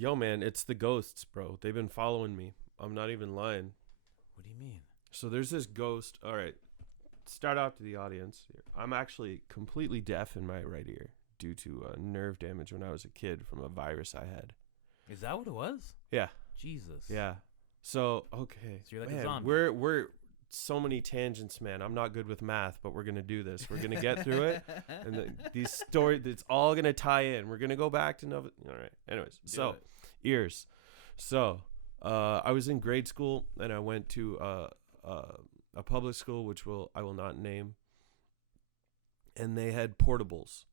Yo, man, it's the ghosts, bro. They've been following me. I'm not even lying. What do you mean? So there's this ghost. All right, start out to the audience here. I'm actually completely deaf in my right ear due to nerve damage when I was a kid from a virus I had. Is that what it was? Yeah. Jesus. Yeah. So okay. So you're like man, a zombie. We're so many tangents, man. I'm not good with math, but we're gonna do this. We're gonna get through it, and these stories, it's all gonna tie in. We're gonna go back to Nova. All right. Anyways, so ears. So I was in grade school, and I went to a public school, which I will not name, and they had portables.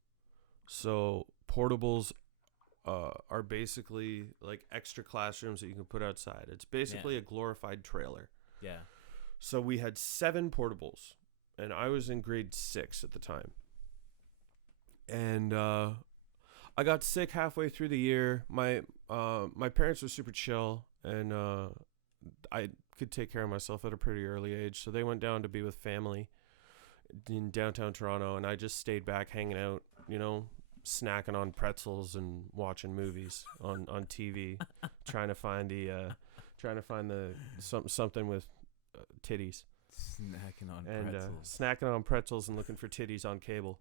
So portables are basically like extra classrooms that you can put outside. It's basically a glorified trailer. Yeah. So we had 7 portables, and I was in grade 6 at the time. And I got sick halfway through the year. My parents were super chill, and I could take care of myself at a pretty early age. So they went down to be with family in downtown Toronto, and I just stayed back hanging out, snacking on pretzels and watching movies on TV, trying to find the something with titties. Snacking on pretzels. Snacking on pretzels and looking for titties on cable.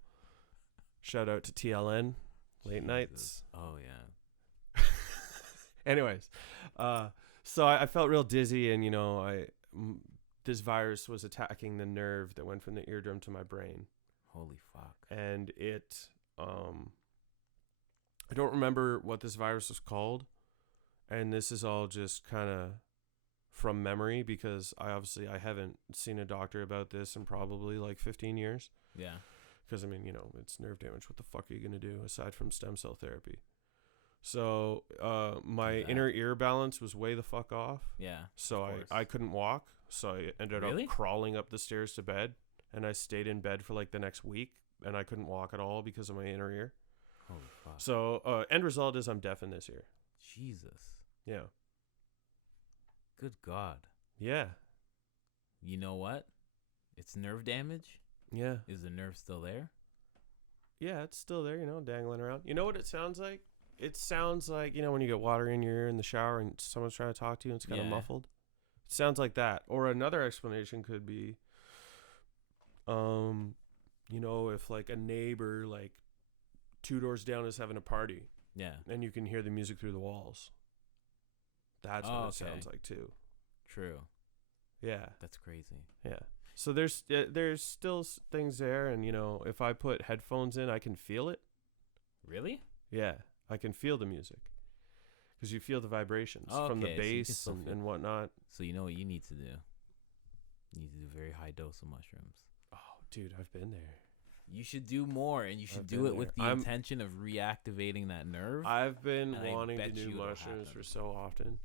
Shout out to TLN, late nights. Oh yeah. Anyways, so I felt real dizzy, and this virus was attacking the nerve that went from the eardrum to my brain. Holy fuck. And it, I don't remember what this virus was called, and this is all just kind of from memory because I haven't seen a doctor about this in probably like 15 years. Yeah. Because, it's nerve damage. What the fuck are you going to do aside from stem cell therapy? So my inner ear balance was way the fuck off. Yeah. So I couldn't walk. So I ended up crawling up the stairs to bed. And I stayed in bed for like the next week. And I couldn't walk at all because of my inner ear. Holy fuck. So end result is I'm deaf in this ear. Jesus. Yeah. Good God. Yeah. You know what? It's nerve damage. Yeah. Is the nerve still there? Yeah, it's still there, dangling around. You know what it sounds like? It sounds like, when you get water in your ear in the shower and someone's trying to talk to you and it's kind of muffled. It sounds like that. Or another explanation could be, if like a neighbor, like 2 doors down is having a party. Yeah. And you can hear the music through the walls. That's what it sounds like too. True. Yeah. That's crazy. Yeah. So there's still things there, and if I put headphones in, I can feel it. Really? Yeah, I can feel the music because you feel the vibrations from the bass so and whatnot. So you know what you need to do? You need to do a very high dose of mushrooms. Oh, dude, I've been there. You should do more, and you should do it with the intention of reactivating that nerve. I've been wanting to do mushrooms for so often.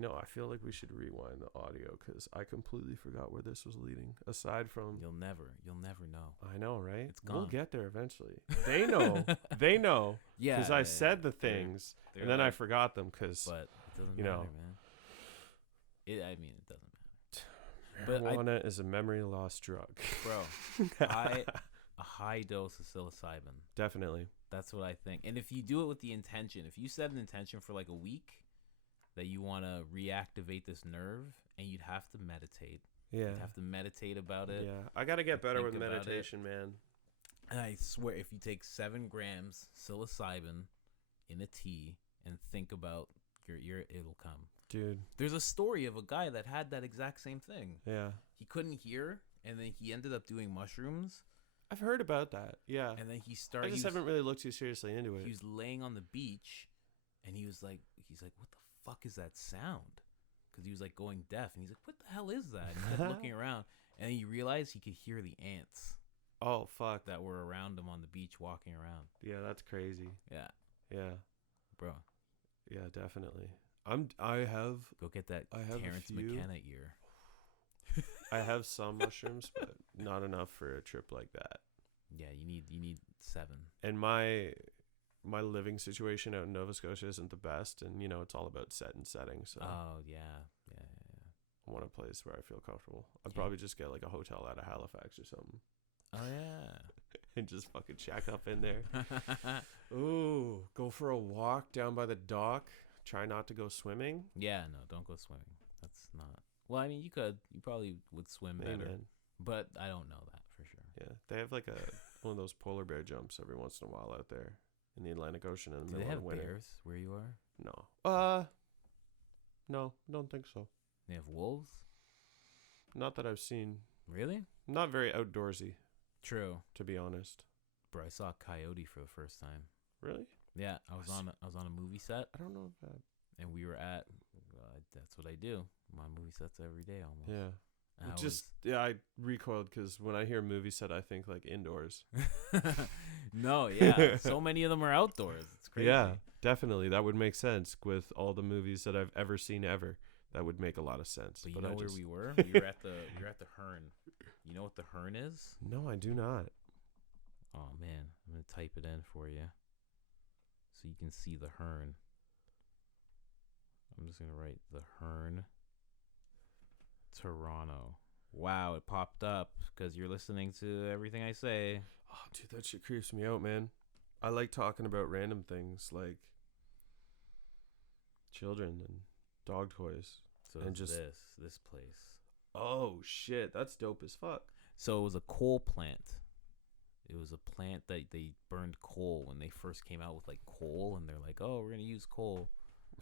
I feel like we should rewind the audio because I completely forgot where this was leading. Aside from... You'll never know. I know, right? It's gone. We'll get there eventually. They know. Yeah. Because I said the things, and then I forgot them because... But it doesn't matter, man. It doesn't matter. Marijuana is a memory loss drug. Bro, a high dose of psilocybin. Definitely. That's what I think. And if you do it with the intention, if you set an intention for like a week... that you want to reactivate this nerve, and you'd have to meditate. Yeah. You'd have to meditate about it. Yeah. I got to get better with meditation, man. And I swear, if you take 7 grams psilocybin in a tea and think about your it'll come. Dude. There's a story of a guy that had that exact same thing. Yeah. He couldn't hear, and then he ended up doing mushrooms. I've heard about that. Yeah. And then he started... I just haven't really looked too seriously into it. He was laying on the beach, and he's like, what the fuck is that sound? Because he was like going deaf, and he's like, what the hell is that? And he kept looking around, and he realized he could hear the ants. Oh fuck! That were around him on the beach walking around. Yeah, that's crazy. Yeah, bro. Yeah, definitely. Go get that Terrence McKenna ear. I have some mushrooms, but not enough for a trip like that. Yeah, you need 7. And my living situation out in Nova Scotia isn't the best, and it's all about setting. So yeah. I want a place where I feel comfortable. I'd probably just get like a hotel out of Halifax or something. Oh yeah. And just fucking shack up in there. Ooh, go for a walk down by the dock, try not to go swimming. Yeah, no, don't go swimming. That's not. Well, I mean, you could. You probably would swim better, Amen. but I don't know that for sure. Yeah, they have like one of those polar bear jumps every once in a while out there in the Atlantic Ocean in the Do they middle have of winter. bears where you are? No, don't think so. They have wolves. Not that I've seen. Really? Not very outdoorsy, True, to be honest. bro. I saw a coyote for the first time. Really? Yeah, I was on a movie set, I don't know if that. and we were at. That's what I do. I'm on movie sets every day almost. Yeah. And I recoiled because when I hear movie set, I think like indoors. No, yeah. So many of them are outdoors. It's crazy. Yeah, definitely. That would make sense with all the movies that I've ever seen ever. That would make a lot of sense. But you know where we were? We were at the Hearn. You know what the Hearn is? No, I do not. Oh man, I'm gonna type it in for you, so you can see the Hearn. I'm just gonna write the Hearn, Toronto. Wow, it popped up because you're listening to everything I say. Oh, dude, that shit creeps me out, man. I like talking about random things like children and dog toys. So And it's just- this place. Oh shit, that's dope as fuck. So it was a coal plant. It was a plant that they burned coal when they first came out with like coal, and they're like, "Oh, we're gonna use coal,"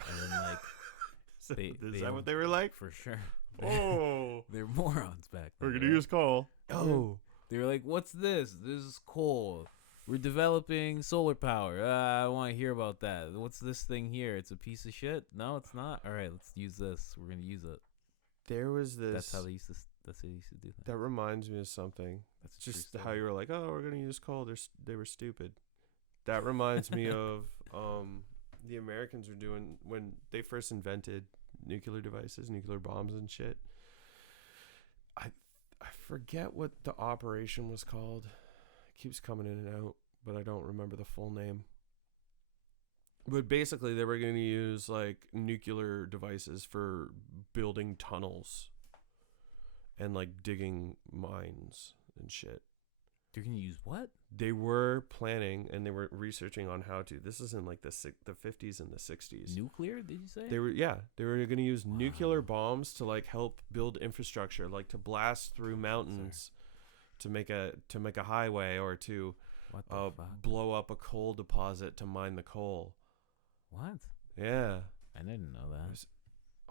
and then like So They- is they that own- what they were like? for sure. Oh, They're morons back then. we're gonna right? use coal. Oh, They were like, "What's this? This is coal. We're developing solar power. I want to hear about that. What's this thing here? It's a piece of shit. No, it's not. All right, let's use this. We're gonna use it. there was this. That's how they used to. That's how they used to do that. That reminds me of something. That's a true Just story. how you were like, oh, we're gonna use coal. They were stupid. That reminds me of the Americans were doing when they first invented nuclear devices, nuclear bombs and shit. I forget what the operation was called. It keeps coming in and out, but I don't remember the full name. But basically, they were going to use like nuclear devices for building tunnels and like digging mines and shit. They're gonna use what? They were planning and they were researching on how to. This is in like the 50s and the 60s. Nuclear? Did you say? They were going to use Wow. nuclear bombs to like help build infrastructure, like to blast through mountains to make a highway or to What the fuck? blow up a coal deposit to mine the coal. What? Yeah. I didn't know that. There's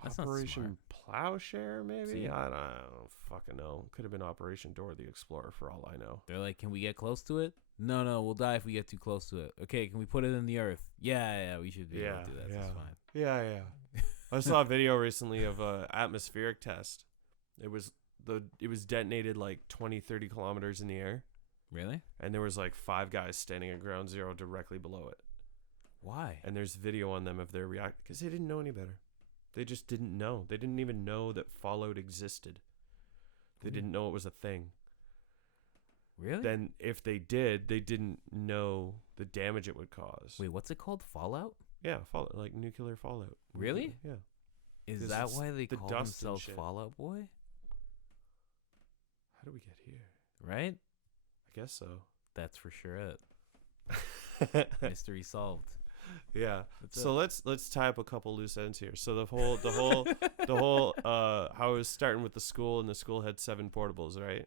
That's not Operation Plowshare, maybe? See? I don't fucking know. Could have been Operation Dora the Explorer for all I know. They're like, "Can we get close to it?" No, we'll die if we get too close to it. Okay, can we put it in the earth? Yeah, we should be able to do that. That's fine. Yeah. I saw a video recently of a atmospheric test. It was detonated like 20, 30 kilometers in the air, Really? and there was like 5 guys standing at ground zero directly below it. Why? And there's video on them of their react because they didn't know any better. They just didn't know. They didn't even know that fallout existed. They didn't know it was a thing. Really? Then if they did, they didn't know the damage it would cause. Wait, what's it called? Fallout? Yeah, fallout, like nuclear fallout. Really? Yeah. Is 'Cause that it's why they the call dust and themselves shit. Fallout Boy? How do we get here? Right? I guess so. That's for sure it. Mystery solved. Yeah. That's So let's tie up a couple loose ends here. So the whole how it was starting with the school, and the school had 7 portables, right?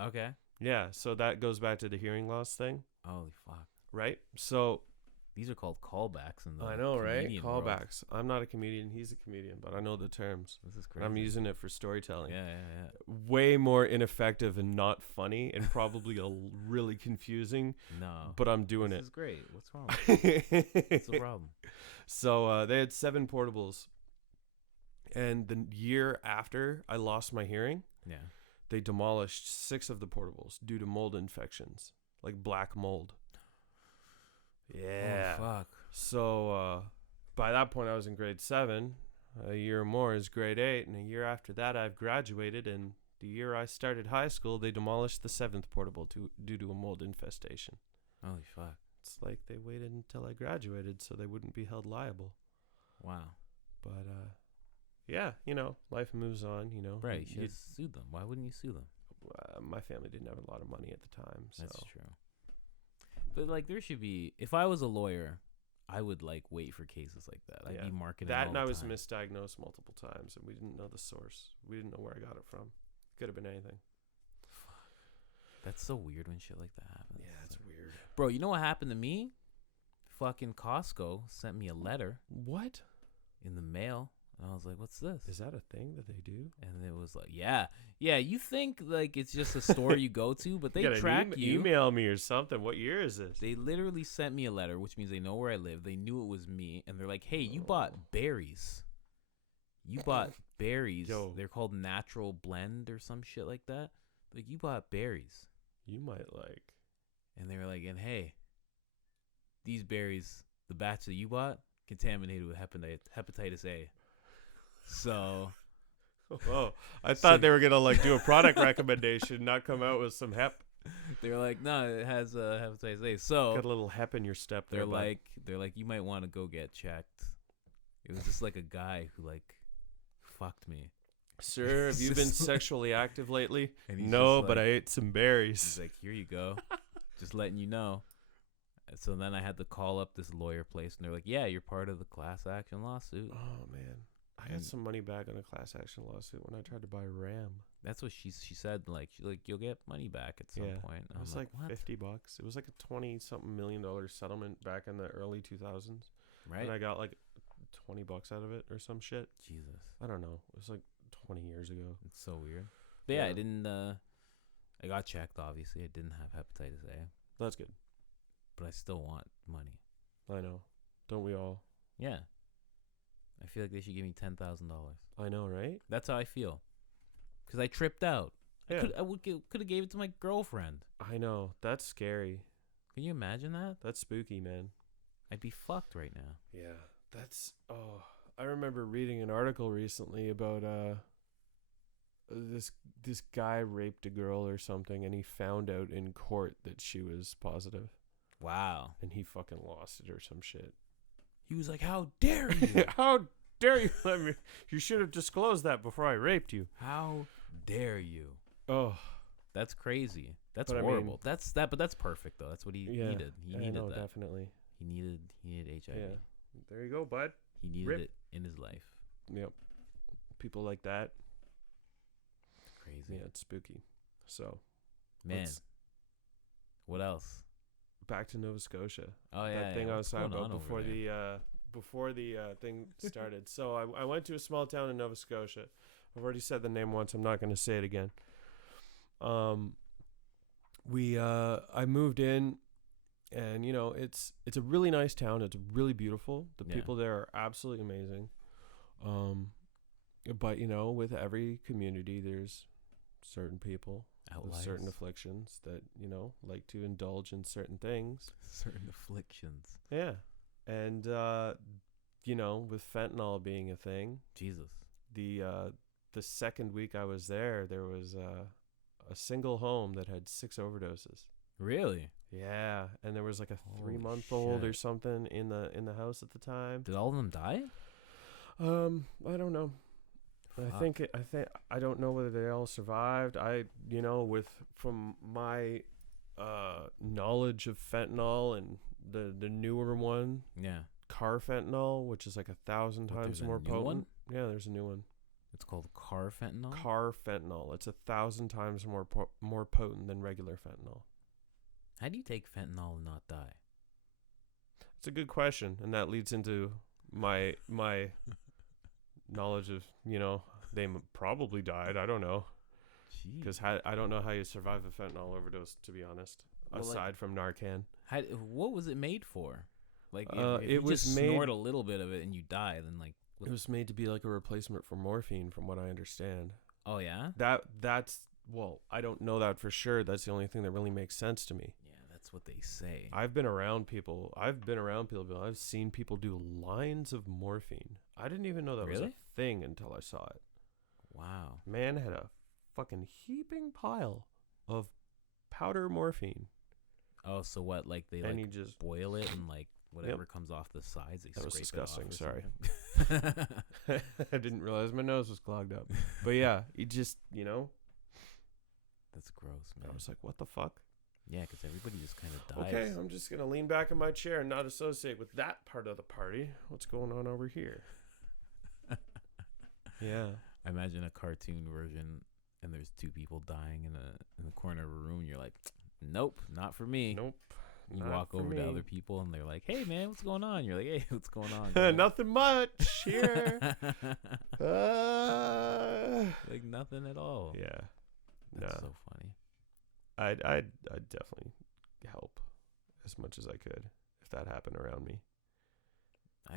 Okay. Yeah. So that goes back to the hearing loss thing, Holy fuck. right? So These are called callbacks in the I know, right? comedian world. Callbacks. I'm not a comedian. He's a comedian, but I know the terms. This is crazy. I'm using it for storytelling. Yeah. Way more ineffective and not funny, and probably really confusing. No. But I'm doing this it. is great. What's wrong? What's the problem? So they had 7 portables, and the year after I lost my hearing, Yeah. they demolished 6 of the portables due to mold infections, like black mold. Yeah. Oh, fuck. So by that point, I was in grade 7. A year more is grade 8, and a year after that, I've graduated. And the year I started high school, they demolished the 7th portable due to a mold infestation. Holy fuck. It's like they waited until I graduated so they wouldn't be held liable. Wow. But yeah, life moves on. Right. You should have sued them. Why wouldn't you sue them? My family didn't have a lot of money at the time, so That's true. But like, there should be. If I was a lawyer, I would like wait for cases like that. I'd Yeah. be marketing That all and the I was time. misdiagnosed multiple times, and we didn't know the source. We didn't know where I got it from. Could have been anything. That's so weird when shit like that happens. Yeah, it's weird. Bro, you know what happened to me? Fucking Costco sent me a letter What? in the mail, and I was like, "What's this?" Is that a thing that they do? And it was like, "Yeah, you think like it's just a store you go to, but they You gotta track you." Email me or something. What year is this? They literally sent me a letter, which means they know where I live. They knew it was me, and they're like, "Hey, you bought berries. You bought berries. Yo. They're called Natural Blend or some shit like that. Like, you bought berries." You might like. And they were like, "And hey, these berries, the batch that you bought, contaminated with hepatitis A." So, Oh, I thought they were gonna like do a product recommendation, not come out with some hep. they were like, "No, it has hepatitis A." So Got a little hep in your step there. they're like, "You might want to go get checked." It was just like a guy who like fucked me. Sir, have you been sexually active lately? And he's No, just but like- I ate some berries. He's like, "Here you go, just letting you know." So then I had to call up this lawyer place, and they're like, "Yeah, you're part of the class action lawsuit." Oh man, I got And- some money back on a class action lawsuit when I tried to buy RAM. That's what she said. Like, you'll get money back at some Yeah, point. It And was I'm like what? $50. It was like a 20-something million settlement back in the early 2000s, Right? and I got like $20 out of it or some shit. Jesus, I don't know. It was like 20 years ago. it's so weird. But yeah, Yeah. I didn't. I got checked. Obviously, I didn't have hepatitis A, That's good. but I still want money. I know. Don't we all? Yeah, I feel like they should give me $10,000. I know, right? That's how I feel. Cause I tripped out. Yeah. I could have gave it to my girlfriend. I know. That's scary. Can you imagine that? That's spooky, man. I'd be fucked right now. Yeah. That's I remember reading an article recently about this guy raped a girl or something, and he found out in court that she was positive, Wow. and he fucking lost it or some shit. He was like, "How dare you? How dare you let me? You should have disclosed that before I raped you. How dare you?" Oh, That's crazy. That's But I mean- horrible. But that's perfect though. That's what he yeah. needed. He I needed know, that. definitely. He needed HIV. Yeah. There you go, bud. He needed Rip. it in his life. Yep. People like that. Crazy. Yeah, it's spooky. So, Man. let's- What else? back to Nova Scotia. Oh yeah. That thing yeah. I What's was talking going about on over before the thing started. So I went to a small town in Nova Scotia. I've already said the name once. I'm not going to say it again. I moved in, and it's a really nice town. It's really beautiful. The Yeah. people there are absolutely amazing. But with every community, there's certain people with Outliers. certain afflictions that like to indulge in certain things. Certain afflictions. Yeah. And with fentanyl being a thing, Jesus. the second week I was there was a single home that had 6 overdoses. Really? Yeah, and there was like a Holy 3-month-old or shit. something in the house at the time. Did all of them die? I don't know. Fuck. I don't know whether they all survived. From my knowledge of fentanyl and the newer one, Yeah. carfentanil, which is like 1,000 What, times there's a more new potent. one? Yeah, there's a new one. It's called carfentanil. Carfentanil. It's 1,000 times more potent than regular fentanyl. How do you take fentanyl and not die? It's a good question, and that leads into my knowledge of they probably died. I don't know, Jeez. because I don't know how you survive a fentanyl overdose, to be honest. Well, like- aside from Narcan. What was it made for? Like, if It you was just made- snort a little bit of it and you die, then like, It was made to be like a replacement for morphine, from what I understand. oh yeah, That's I don't know that for sure. That's the only thing that really makes sense to me. yeah, that's what they say. I've been around people. I've seen people do lines of morphine. I didn't even know that was Really? a thing until I saw it. Wow. Man had a fucking heaping pile of powder morphine, Oh, so what? Like they and he like just boil it and like whatever comes off the sides, they That was scrape disgusting, it off. Or sorry. something. I didn't realize my nose was clogged up. But yeah, he just That's gross, man. I was like, what the fuck? Yeah, because everybody just kind of dies. Okay, I'm just going to lean back in my chair and not associate with that part of the party. What's going on over here? Yeah. I imagine a cartoon version, and there's two people dying in the corner of a room, and you're like, nope, not for me. Nope. You not walk for over me. to other people, and they're like, hey, man, what's going on? You're like, hey, what's going on? guys?" Nothing much here. Like, nothing at all. Yeah. That's No. so funny. I'd definitely help as much as I could if that happened around me.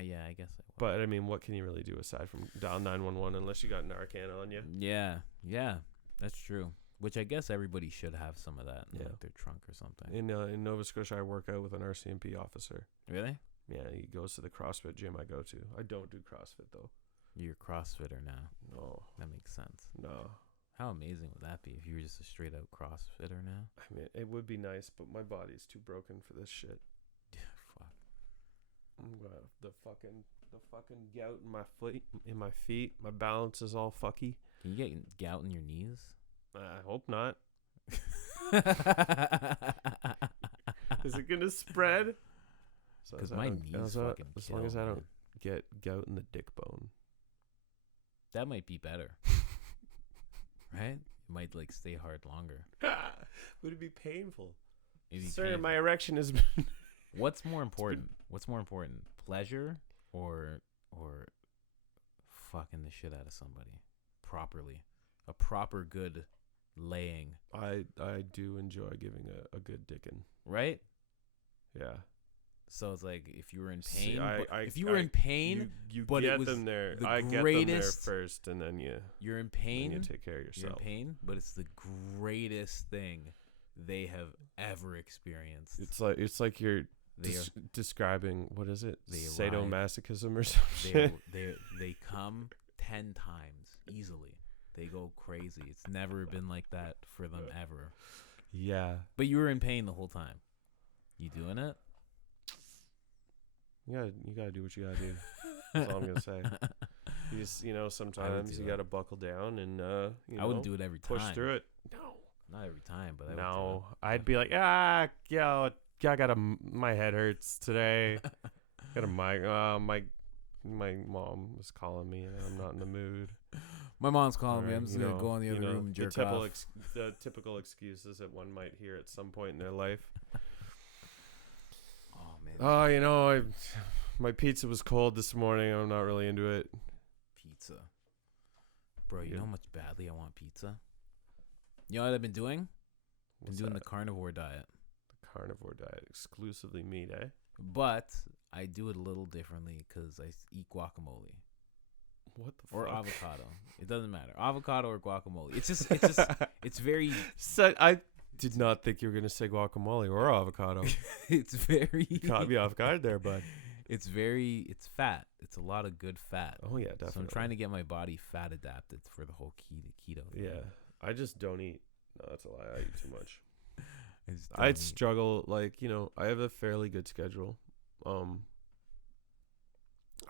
Yeah, I guess I would. But I mean, what can you really do aside from dial 911 unless you got Narcan on you? Yeah, that's true. Which I guess everybody should have some of that in Yeah. like their trunk or something. In Nova Scotia, I work out with an RCMP officer. Really? Yeah, he goes to the CrossFit gym I go to. I don't do CrossFit though. You're a CrossFitter now. No, That makes sense. no. How amazing would that be if you were just a straight out CrossFitter now? I mean, it would be nice, but my body's too broken for this shit. Fuck. I'm gonna have the fucking gout in my feet. My balance is all fucky. Can you get gout in your knees? I hope not. Is it gonna spread? Because my knees fucking as long as I kill, don't man. get gout in the dick bone. That might be better. Right? It might like stay hard longer. Would it be painful? It'd be Sir, painful. my erection has been. What's more important? What's more important? Pleasure or fucking the shit out of somebody properly? A proper good laying, I do enjoy giving a good dickin'. right? Yeah. So it's like if you were in See, pain, I- if you were in pain, you but it get was them there. the I get them there greatest- first, and then you're in then pain, you take care of you're in yourself. pain, but it's the greatest thing they have ever experienced. It's like you're They are describing, what is it? They arrive. Sadomasochism or some shit. they come 10 times easily. They go crazy. It's never been like that for them ever. Yeah. But you were in pain the whole time. You doing it? You gotta do what you gotta do. That's all I'm gonna say. You just, sometimes do you that. gotta buckle down and I wouldn't do it every time. push through it. No. Not every time, but I would do No. it. I'd be like, my head hurts today. Got a mic. My mom was calling me, and I'm not in the mood. My mom's calling me. Or, I'm just gonna go in the other room and jerk off. The typical excuses that one might hear at some point in their life. Oh man, Oh, my pizza was cold this morning. I'm not really into it. pizza, bro. You Yeah. know how much badly I want pizza. You know what I've been doing? What's been doing that? the carnivore diet, The carnivore diet, exclusively meat, eh? but I do it a little differently because I eat guacamole What the or fuck? avocado. It doesn't matter, avocado or guacamole. It's just, it's very, So I did not think you were gonna say guacamole or avocado. it's very. You caught me off guard there, bud. It's fat. It's a lot of good fat. Oh yeah, definitely. So I'm trying to get my body fat adapted for the whole keto thing. Yeah, I just don't eat. No, that's a lie. I eat too much. I just I'd don't eat. struggle. I have a fairly good schedule.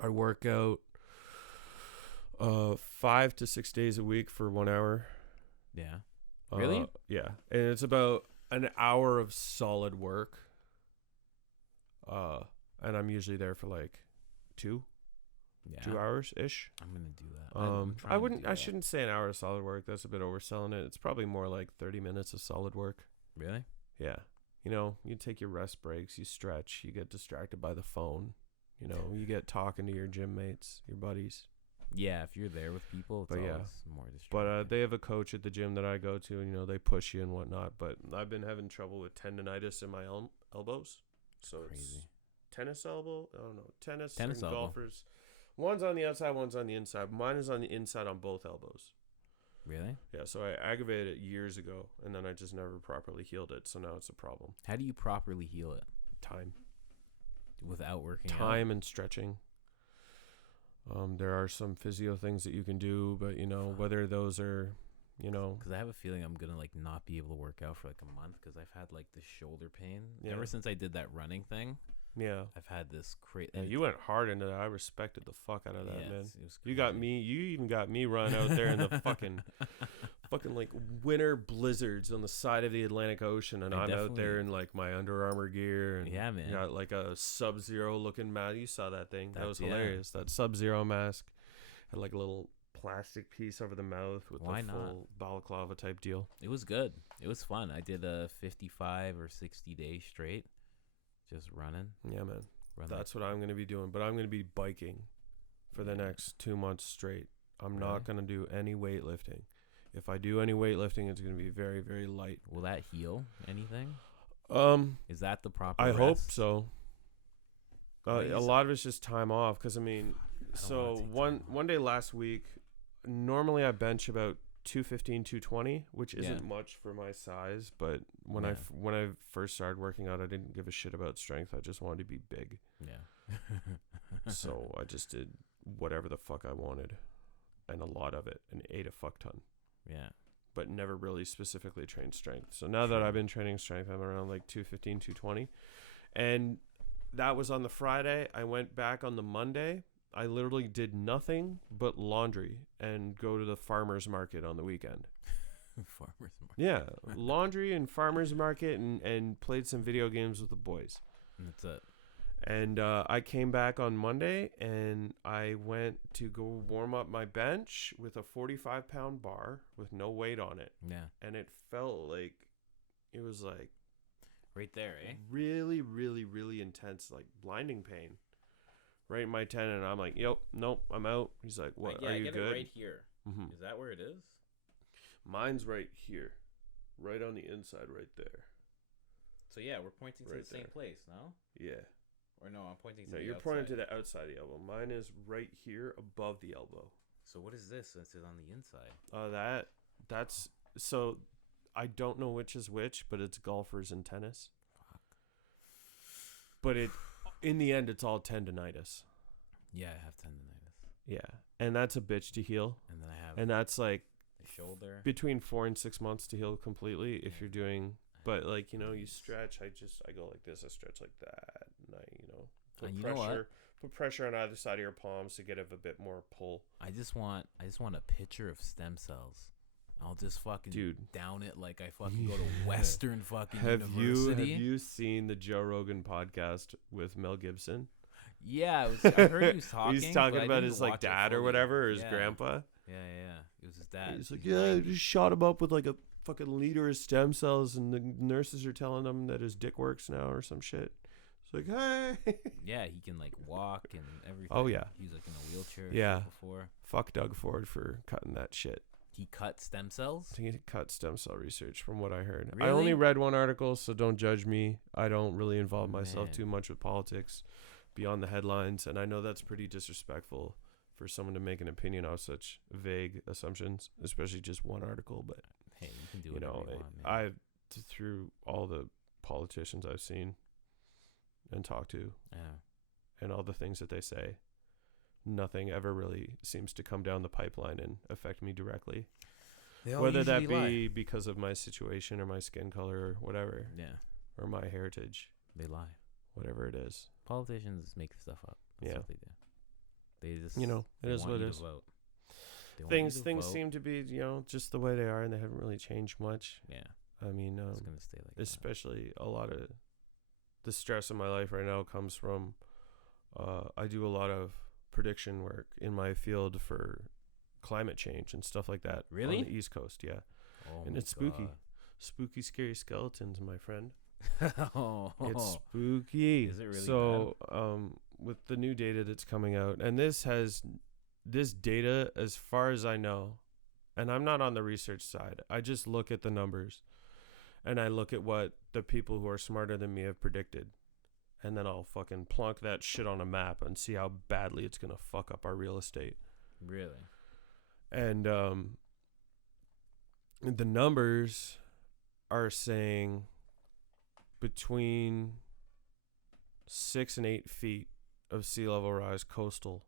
I work out 5 to 6 days a week for 1 hour. Yeah. Really? Yeah, and it's about an hour of solid work. And I'm usually there for like 2 hours ish. I'm gonna do that. I'm trying to do I that. shouldn't say an hour of solid work. That's a bit overselling it. It's probably more like 30 minutes of solid work. Really? Yeah. You take your rest breaks, you stretch, you get distracted by the phone. You get talking to your gym mates, your buddies. Yeah. If you're there with people, it's But yeah. always more But distracting. they have a coach at the gym that I go to, and they push you and whatnot. But I've been having trouble with tendonitis in my elbows. So Crazy. it's tennis elbow. I don't know. Tennis Tennis and elbow. golfers. One's on the outside, one's on the inside. Mine is on the inside on both elbows. Really? Yeah, so I aggravated it years ago, and then I just never properly healed it. So now it's a problem. How do you properly heal it Time. without working out? Time and stretching. There are some physio things that you can do, but whether those are, Because I have a feeling I'm gonna like not be able to work out for like a month because I've had like this shoulder pain Yeah. ever since I did that running thing. yeah. I've had this crazy. Yeah, you went hard into that. I respected the fuck out of that, man. It was You got crazy. me. You even got me running out there in the fucking fucking like winter blizzards on the side of the Atlantic Ocean, and I'm out there in like my Under Armour gear, and Yeah, man. got like a Sub-Zero looking mask. You saw that thing? That was Yeah. hilarious. That Sub-Zero mask had like a little plastic piece over the mouth with Why the not? full balaclava type deal. It was good. It was fun. I did a 55 or 60 days straight, just running. Yeah, man. Run That's what I'm going to be doing. But I'm going to be biking for the next 2 months straight. I'm not going to do any weightlifting. If I do any weightlifting, it's going to be very, very light. Will that heal anything? Is that the proper I rest? hope so. A lot of it's just time off because, I mean, so one day last week, normally I bench about 215, 220, which isn't much for my size. But when I first started working out, I didn't give a shit about strength. I just wanted to be big. Yeah. So I just did whatever the fuck I wanted, and a lot of it, and ate a fuck ton. Yeah. But never really specifically trained strength. So now that I've been training strength, I'm around like 215, 220. And that was on the Friday. I went back on the Monday. I literally did nothing but laundry and go to the farmer's market on the weekend. Farmer's market. Yeah, laundry and farmer's market, and played some video games with the boys. That's it. And I came back on Monday, and I went to go warm up my bench with a 45-pound bar with no weight on it. Yeah. And it felt like, it was like right there, eh? really, really, really intense, like blinding pain right in my tendon. And I'm like, nope, I'm out. He's like, what, are you get good? it right here. Mm-hmm. Is that where it is? Mine's right here, right on the inside right there. So yeah, we're pointing to Right the same there. place, no? Yeah. Or no, I'm pointing to No, the you're outside. pointing to the outside of the elbow. Mine is right here above the elbow. So what is this since it's on the inside? That's so I don't know which is which, but it's golfers and tennis. Fuck. But in the end, it's all tendonitis. Yeah, I have tendonitis. Yeah, and that's a bitch to heal. And then I have And that's like the shoulder. between 4 and 6 months to heal completely if you're doing. But like, you know, you stretch. I go like this. I stretch like that. And put pressure on either side of your palms to get a bit more pull. I just want a picture of stem cells. I'll just fucking down it like I fucking go to Western fucking University. Have you seen the Joe Rogan podcast with Mel Gibson? Yeah, I heard he was talking. He's talking about his like dad or whatever, or his grandpa. Yeah. It was his dad. He's like, I just shot him up with like a fucking liter of stem cells, and the nurses are telling him that his dick works now or some shit. It's like, hey. Yeah, he can like walk and everything. Oh yeah. He's like in a wheelchair. Yeah. Before. Fuck Doug Ford for cutting that shit. He cut stem cells? I think he cut stem cell research from what I heard. Really? I only read one article, so don't judge me. I don't really involve myself too much with politics beyond the headlines, and I know that's pretty disrespectful for someone to make an opinion on such vague assumptions, especially just one article. But hey, you can do whatever you want, man. I've through all the politicians I've seen and talked to, and all the things that they say, nothing ever really seems to come down the pipeline and affect me directly. Whether that be because of my situation or my skin color or whatever. Yeah. Or my heritage. They lie. Whatever it is. Politicians make stuff up. That's what they do. They just, it is what it is. Things seem to be, just the way they are, and they haven't really changed much. Yeah. I mean, it's gonna stay like especially a lot of the stress in my life right now comes from I do a lot of prediction work in my field for climate change and stuff like that. Really? On the East Coast, yeah. Oh, and it's spooky. Spooky, scary skeletons, my friend. It's spooky. Is it really? So, with the new data that's coming out, and this data, as far as I know, and I'm not on the research side, I just look at the numbers, and I look at what the people who are smarter than me have predicted, and then I'll fucking plunk that shit on a map and see how badly it's gonna fuck up our real estate. Really? And the numbers are saying between 6 and 8 feet of sea level rise coastal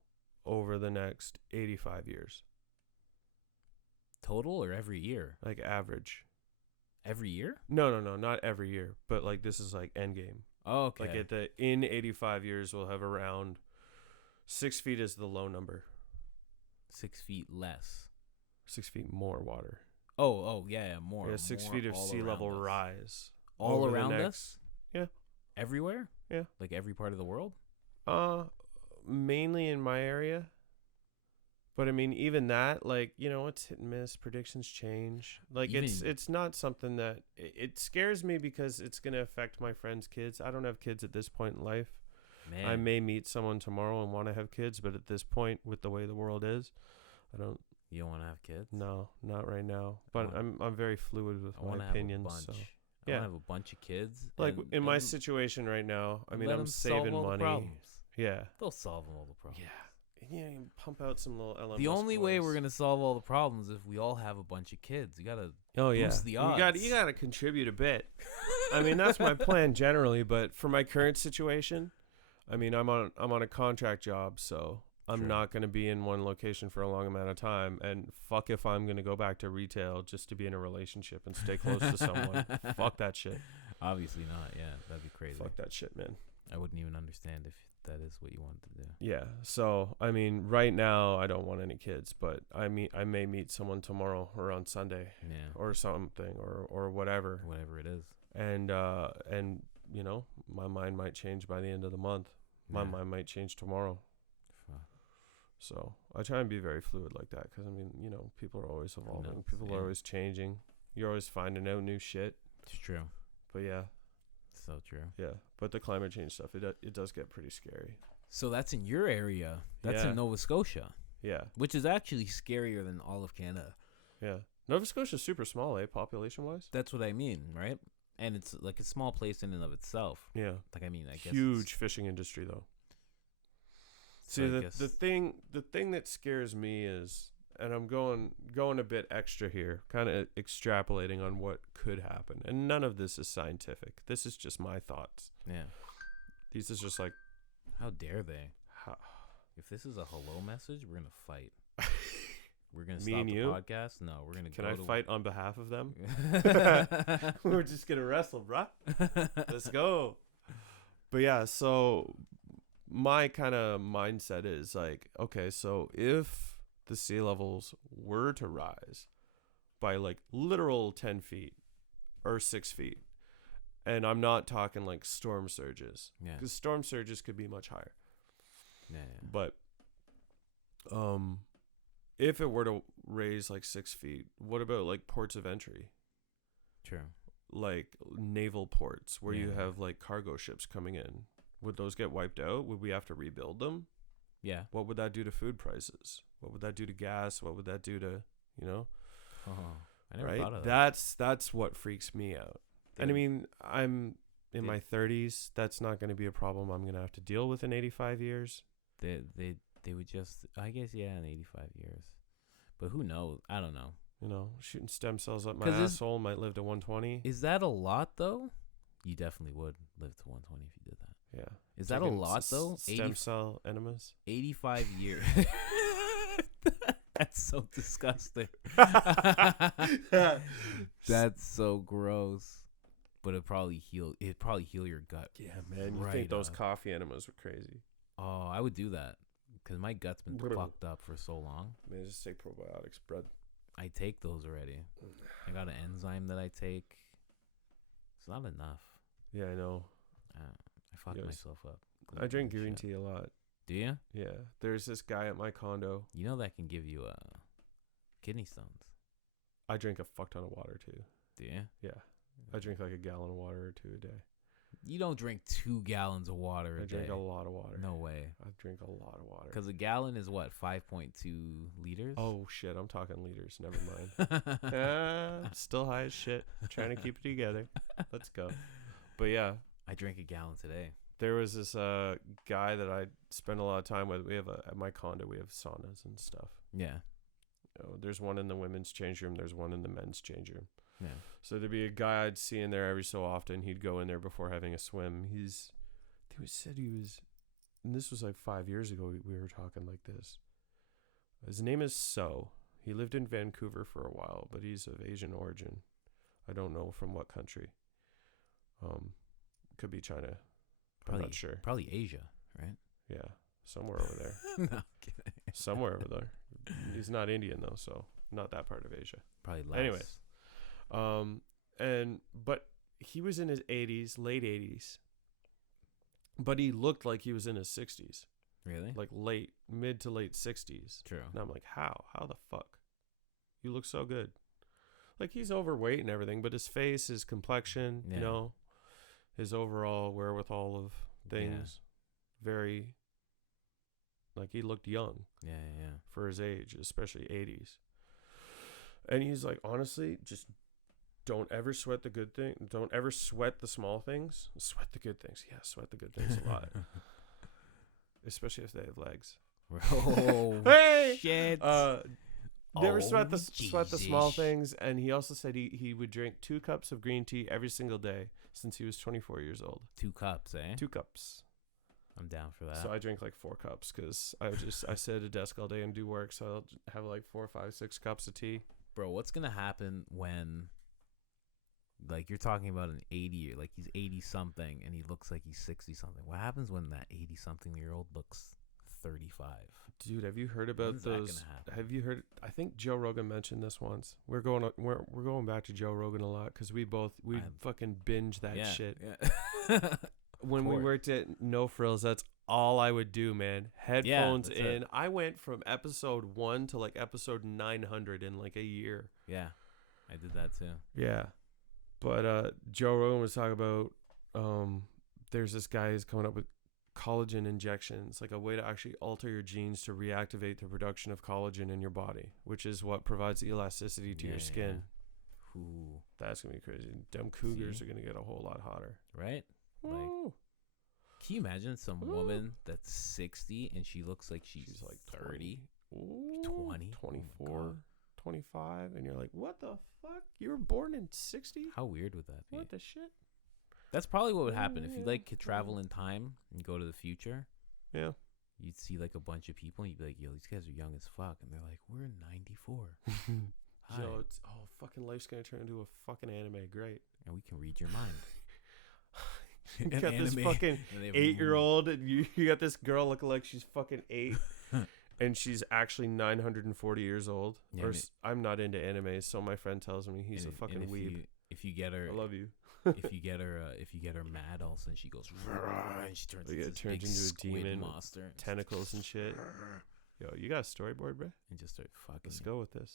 over the next 85 years. Total or every year? Like average. Every year? No, not every year. But like this is like end game. Oh, okay. Like in 85 years, we'll have around 6 feet is the low number. 6 feet less. 6 feet more water. Yeah, more. Yeah, 6 more feet of all sea around level us. rise. All over the around next- us? Yeah. Everywhere? Yeah. Like every part of the world? Mainly in my area. But I mean, even that, like, you know, it's hit and miss. Predictions change. Like, it's not something that it scares me because it's gonna affect my friends' kids. I don't have kids at this point in life. Man. I may meet someone tomorrow and want to have kids, but at this point, with the way the world is, I don't. You don't want to have kids? No, not right now. But I'm very fluid with my opinions. So I want to have a bunch of kids. like in my situation right now, I mean, I'm saving money. Yeah, they'll solve all the problems. Yeah. Yeah, you pump out some little LM. The only way we're gonna solve all the problems is if we all have a bunch of kids. You gotta boost the odds. You gotta contribute a bit. I mean, that's my plan generally, but for my current situation, I mean, I'm on a contract job, so I'm not gonna be in one location for a long amount of time. And fuck if I'm gonna go back to retail just to be in a relationship and stay close to someone. Fuck that shit. Obviously not. Yeah, that'd be crazy. Fuck that shit, man. I wouldn't even understand if that is what you wanted to do. Yeah. So, I mean, right now I don't want any kids, but I may meet someone tomorrow or on Sunday, or something, or whatever it is. And you know, my mind might change by the end of the month. My mind might change tomorrow. So I try and be very fluid like that, because I mean, you know, people are always evolving. People are always changing. You're always finding out new shit. It's true. But yeah. So true. Yeah, but the climate change stuff, it does get pretty scary. So that's in your area. That's in Nova Scotia. Yeah. Which is actually scarier than all of Canada. Yeah. Nova Scotia's super small, population-wise? That's what I mean, right? And it's like a small place in and of itself. Yeah. Like, I mean, I guess huge fishing industry, though. See, the thing that scares me is, and I'm going a bit extra here, kind of extrapolating on what could happen. And none of this is scientific. This is just my thoughts. Yeah. These is just like, how dare they? If this is a hello message, we're gonna fight. We're gonna stop the podcast. No, we're gonna. Can I fight on behalf of them? We're just gonna wrestle, bruh. Let's go. But yeah, so my kind of mindset is like, okay, so if the sea levels were to rise by like literal 10 feet or 6 feet, and I'm not talking like storm surges, because storm surges could be much higher. But if it were to raise like 6 feet, what about like ports of entry? True. Like naval ports where you have like cargo ships coming in. Would those get wiped out? Would we have to rebuild them? Yeah. What would that do to food prices? What would that do to gas? What would that do to, you know? I never thought of that. That's what freaks me out. And I mean, I'm in my 30s. That's not going to be a problem I'm going to have to deal with in 85 years. They would just, I guess, in 85 years. But who knows? I don't know. You know, shooting stem cells up my asshole might live to 120. Is that a lot, though? You definitely would live to 120 if you did that. Yeah. Is that a lot, though? Stem cell enemas? 85 years. That's so disgusting. That's so gross. But it'd probably heal your gut. Yeah, man. You think those coffee enemas were crazy? Oh, I would do that. Because my gut's been fucked up for so long. Man, just take probiotics, bro. I take those already. I got an enzyme that I take. It's not enough. Yeah, I know. I fucked myself up. I drink green tea a lot. Do you? Yeah. There's this guy at my condo. You know that can give you kidney stones. I drink a fuck ton of water, too. Do you? Yeah. I drink like a gallon of water or 2 a day. You don't drink 2 gallons of water a day. I drink a lot of water. No way. I drink a lot of water. Because a gallon is what, 5.2 liters? Oh, shit. I'm talking liters. Never mind. Still high as shit. Trying to keep it together. Let's go. But yeah. I drink a gallon today. There was this guy that I spend a lot of time with. We have at my condo, we have saunas and stuff. Yeah. You know, there's one in the women's change room. There's one in the men's change room. Yeah. So there'd be a guy I'd see in there every so often. He'd go in there before having a swim. And this was like 5 years ago. We were talking like this. His name is So. He lived in Vancouver for a while, but he's of Asian origin. I don't know from what country. Could be China. I'm not sure. Probably Asia, right? Yeah, somewhere over there. No, I'm kidding. Somewhere over there. He's not Indian though, so not that part of Asia. Probably less. Anyways, but he was in his 80s, late 80s, but he looked like he was in his 60s. Really? Like mid to late 60s. True. And I'm like, how the fuck? You look so good. Like, he's overweight and everything, but his face, his complexion, Yeah. you know, his overall wherewithal of things, very, like, he looked young Yeah. for his age, especially 80s. And he's like, honestly, just don't ever sweat the good thing. Don't ever sweat the small things. Sweat the good things. Yeah, sweat the good things a lot. Especially if they have legs. Oh, hey! shit. Never sweat the small Jesus. things. And he also said he would drink 2 cups of green tea every single day since he was 24 years old. 2 cups, eh? 2 cups. I'm down for that. So I drink like 4 cups because I sit at a desk all day and do work. So I'll have like 4, 5, 6 cups of tea. Bro, what's going to happen when, like, you're talking about an 80, like he's 80 something and he looks like he's 60 something? What happens when that 80 something year old looks 35? Dude, have you heard about When's that those? gonna happen? Have you heard? I think Joe Rogan mentioned this once. We're going back to Joe Rogan a lot because we fucking binge that shit. Yeah. When we worked at No Frills, that's all I would do, man. Headphones that's in. it. I went from episode 1 to like episode 900 in like a year. Yeah, I did that too. Yeah, but Joe Rogan was talking about there's this guy who's coming up with collagen injections, like a way to actually alter your genes to reactivate the production of collagen in your body, which is what provides the elasticity to your skin. Yeah. Ooh, That's gonna be crazy. Them cougars are gonna get a whole lot hotter. right? Like, Woo. can you imagine some woman that's 60 and she looks like she's She's like 30? 20, 20? 24, Oh my God. 25, and you're like, what the fuck? You were born in 60? How weird would that be? What the shit? That's probably what would happen if you Yeah, like could travel in time and go to the future. Yeah. You'd see like a bunch of people and you'd be like, yo, these guys are young as fuck. And they're like, we're 94. Hi. Yo, fucking life's gonna turn into a fucking anime. Great. And we can read your mind. You An got this anime, fucking and they have 8-year-old, and you got this girl looking like she's fucking 8, and she's actually 940 years old. Yeah, I'm not into anime, so my friend tells me he's a and fucking weeb. If you get her, I love you. if you get her mad, all of a sudden she goes, and she turns into this big into a squid demon, monster, tentacles and shit. Yo, you got a storyboard, bro? and just start fucking. Let's go with this.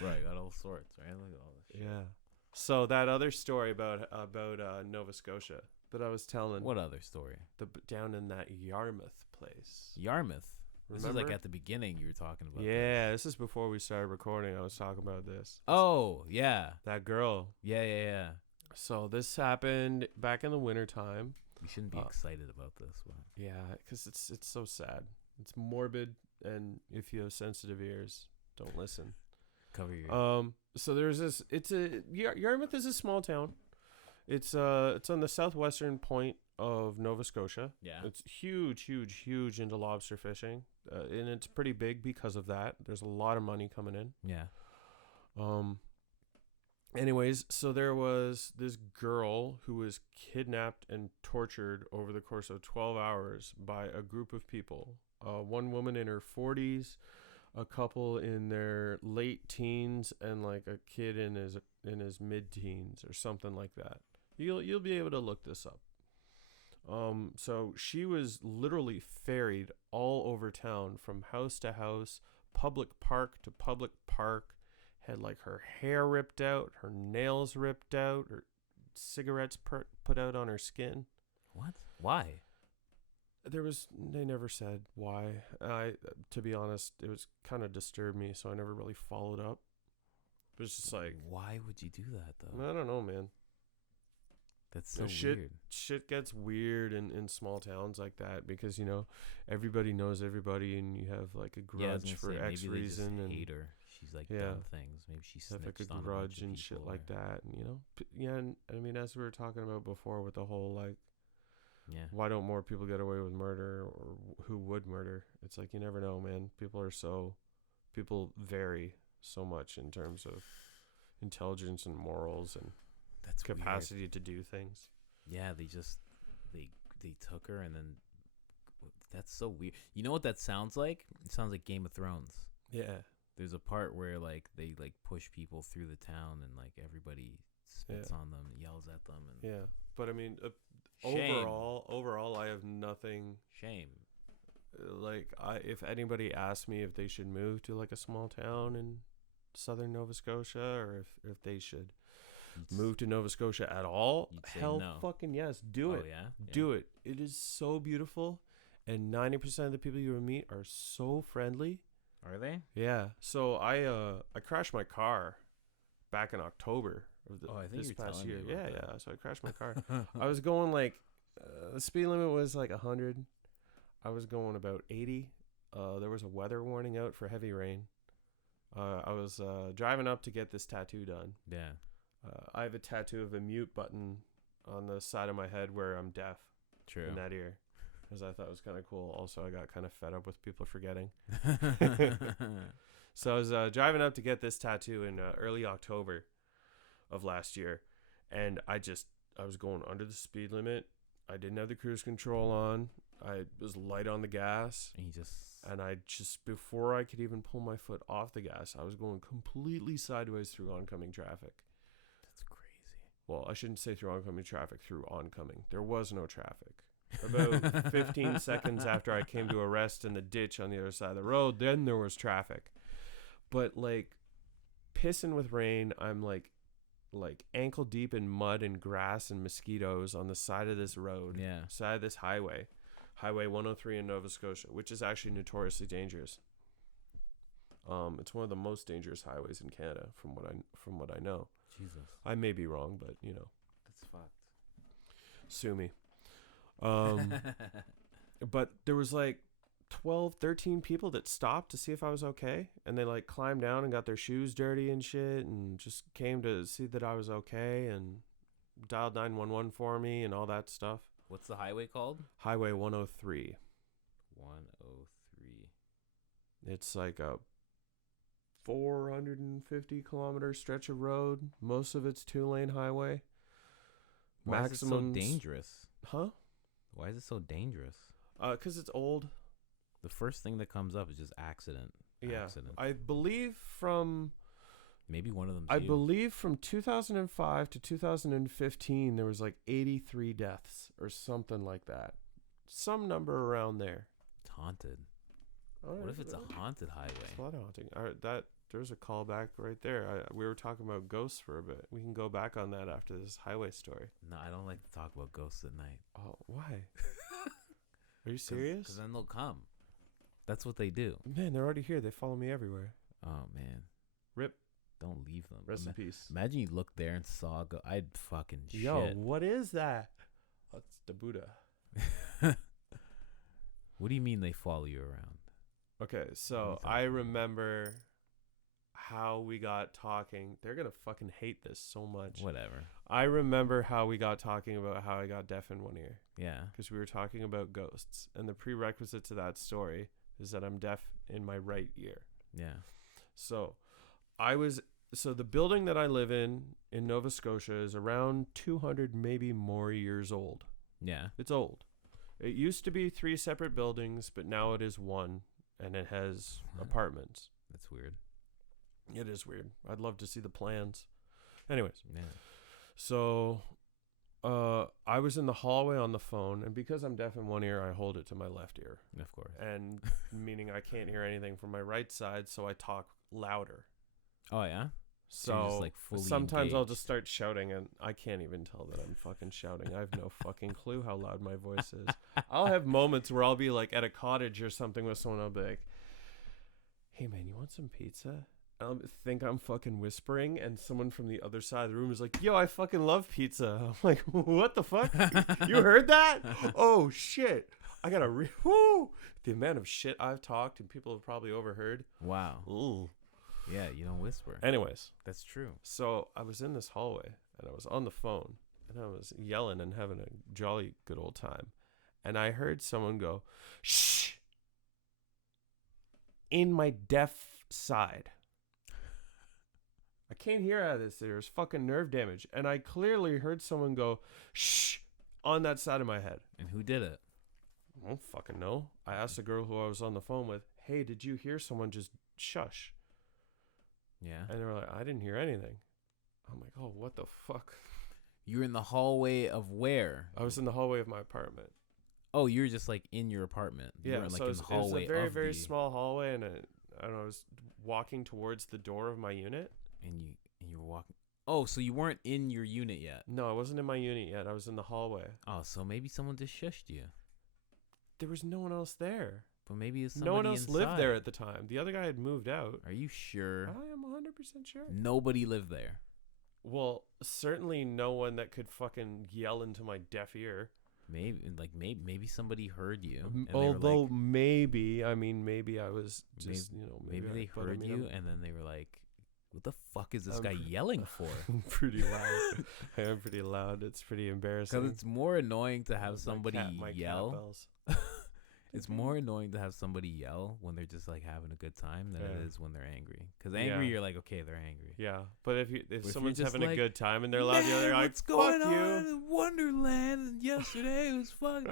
Right, got all sorts, right? Look at all this shit. Yeah. So that other story about Nova Scotia that I was telling. What other story? Down in that Yarmouth place. Yarmouth. This is Remember? like at the beginning you were talking about. Yeah, this is before we started recording. I was talking about this. Oh, yeah. That girl. Yeah. So this happened back in the wintertime. We shouldn't be excited about this one. Yeah, because it's so sad. It's morbid, and if you have sensitive ears, don't listen. Cover your So there's this. Yarmouth is a small town. It's on the southwestern point of Nova Scotia. Yeah. It's huge into lobster fishing, and it's pretty big because of that. There's a lot of money coming in. Yeah. Anyways, so there was this girl who was kidnapped and tortured over the course of 12 hours by a group of people. One woman in her 40s, a couple in their late teens, and like a kid in his mid-teens or something like that. You'll be able to look this up. So she was literally ferried all over town from house to house, public park to public park, had like her hair ripped out, her nails ripped out, her cigarettes put out on her skin. What? Why? They never said why. To be honest, it was kind of disturbed me, so I never really followed up. It was just like, why would you do that though? I don't know, man. That's so shit, weird. Shit gets weird in small towns like that because, you know, everybody knows everybody and you have like a grudge for X maybe reason. They and just hate her. She's like yeah. done things. Maybe she have snitched like a on grudge bunch of and shit people like that. And, you know, and I mean, as we were talking about before with the whole like, yeah, why don't more people get away with murder or who would murder? It's like, you never know, man. People vary so much in terms of intelligence and morals and that's capacity weird. to do things. Yeah, they took her and then that's so weird. You know what that sounds like? It sounds like Game of Thrones. Yeah. There's a part where like they like push people through the town and like everybody spits on them, yells at them, and Yeah. But I mean, shame. overall, I have nothing. Shame. Like, if anybody asked me if they should move to like a small town in southern Nova Scotia, or if they should move to Nova Scotia at all, hell no. fucking yes, do it. Yeah? Do it. It is so beautiful, and 90% of the people you will meet are so friendly. Are they? Yeah. So I crashed my car back in October of this past year. Yeah. So I crashed my car. I was going like the speed limit was like 100. I was going about 80. There was a weather warning out for heavy rain. I was driving up to get this tattoo done. Yeah. I have a tattoo of a mute button on the side of my head where I'm deaf. True. In that ear. Because I thought it was kind of cool. Also, I got kind of fed up with people forgetting. So I was driving up to get this tattoo in early October of last year. And I was going under the speed limit. I didn't have the cruise control on. I was light on the gas. And I just, before I could even pull my foot off the gas, I was going completely sideways through oncoming traffic. That's crazy. Well, I shouldn't say through oncoming traffic, through oncoming. There was no traffic. About 15 seconds after I came to a rest in the ditch on the other side of the road, then there was traffic. But like pissing with rain, I'm like ankle deep in mud and grass and mosquitoes on the side of this road. Yeah. Side of this highway 103 in Nova Scotia, which is actually notoriously dangerous. It's one of the most dangerous highways in Canada from what I know. Jesus. I may be wrong, but you know. That's fucked. Sue me. But there was like 12, 13 people that stopped to see if I was okay. And they like climbed down and got their shoes dirty and shit and just came to see that I was okay and dialed 911 for me and all that stuff. What's the highway called? Highway 103. 103. It's like a 450 kilometer stretch of road. Most of it's 2-lane highway. Why is it so dangerous? Huh? Why is it so dangerous? 'Cause it's old. The first thing that comes up is just accident. Yeah. Accident. I believe from... Maybe one of them. I believe from 2005 to 2015, there was like 83 deaths or something like that. Some number around there. It's haunted. Oh, what if it's a haunted highway? It's a lot of haunting. There's a callback right there. We were talking about ghosts for a bit. We can go back on that after this highway story. No, I don't like to talk about ghosts at night. Oh, why? Are you serious? Because then they'll come. That's what they do. Man, they're already here. They follow me everywhere. Oh, man. Rip. Don't leave them. Rest in peace. Imagine you looked there and saw I'd fucking shit. Yo, what is that? That's the Buddha. What do you mean they follow you around? Okay, so I remember how we got talking. They're going to fucking hate this so much. Whatever. I remember how we got talking about how I got deaf in one ear. Yeah. Because we were talking about ghosts. And the prerequisite to that story is that I'm deaf in my right ear. Yeah. So the building that I live in Nova Scotia is around 200, maybe more years old. Yeah. It's old. It used to be 3 separate buildings, but now it is one. And it has apartments. That's weird. It is weird. I'd love to see the plans. Anyways. Yeah. So I was in the hallway on the phone. And because I'm deaf in one ear, I hold it to my left ear. Of course. And meaning I can't hear anything from my right side. So I talk louder. Oh, yeah? So you're just, like, fully sometimes engaged. I'll just start shouting. And I can't even tell that I'm fucking shouting. I have no fucking clue how loud my voice is. I'll have moments where I'll be like at a cottage or something with someone. I'll be like, hey man, you want some pizza? I'll think I'm fucking whispering, and someone from the other side of the room is like, yo, I fucking love pizza. I'm like, what the fuck? You heard that? Oh shit. I gotta whoo! The amount of shit I've talked and people have probably overheard. Wow. Ooh. Yeah, you don't whisper. Anyways. That's true. So I was in this hallway and I was on the phone and I was yelling and having a jolly good old time. And I heard someone go, shh, in my deaf side. I can't hear out of this. There's fucking nerve damage. And I clearly heard someone go, shh, on that side of my head. And who did it? I don't fucking know. I asked the girl who I was on the phone with, hey, did you hear someone just shush? Yeah. And they were like, I didn't hear anything. I'm like, oh, what the fuck? You were in the hallway of where? I was in the hallway of my apartment. Oh, you were just like in your apartment. You Yeah, weren't, like, so in it the was hallway a very, of very the, small hallway, and I don't know, I was walking towards the door of my unit. and you were walking. Oh, so you weren't in your unit yet? No, I wasn't in my unit yet. I was in the hallway. Oh, so maybe someone just shushed you. There was no one else there. But maybe it's somebody No one else inside. lived there at the time. The other guy had moved out. Are you sure? I am 100% sure. Nobody lived there. Well, certainly no one that could fucking yell into my deaf ear. Maybe somebody heard you. And Although maybe I was just, maybe they but heard you, and then they were like, "What the fuck is this I'm guy yelling for?" I'm pretty loud. I am pretty loud. It's pretty embarrassing. Because it's more annoying to have somebody my yell. cat bells. It's more annoying to have somebody yell when they're just like having a good time than it is when they're angry. Because angry, you're like, okay, they're angry. Yeah, but if someone's just having like, a good time and they're loud, they're like, what's going fuck on you. in Wonderland? And yesterday it was fun.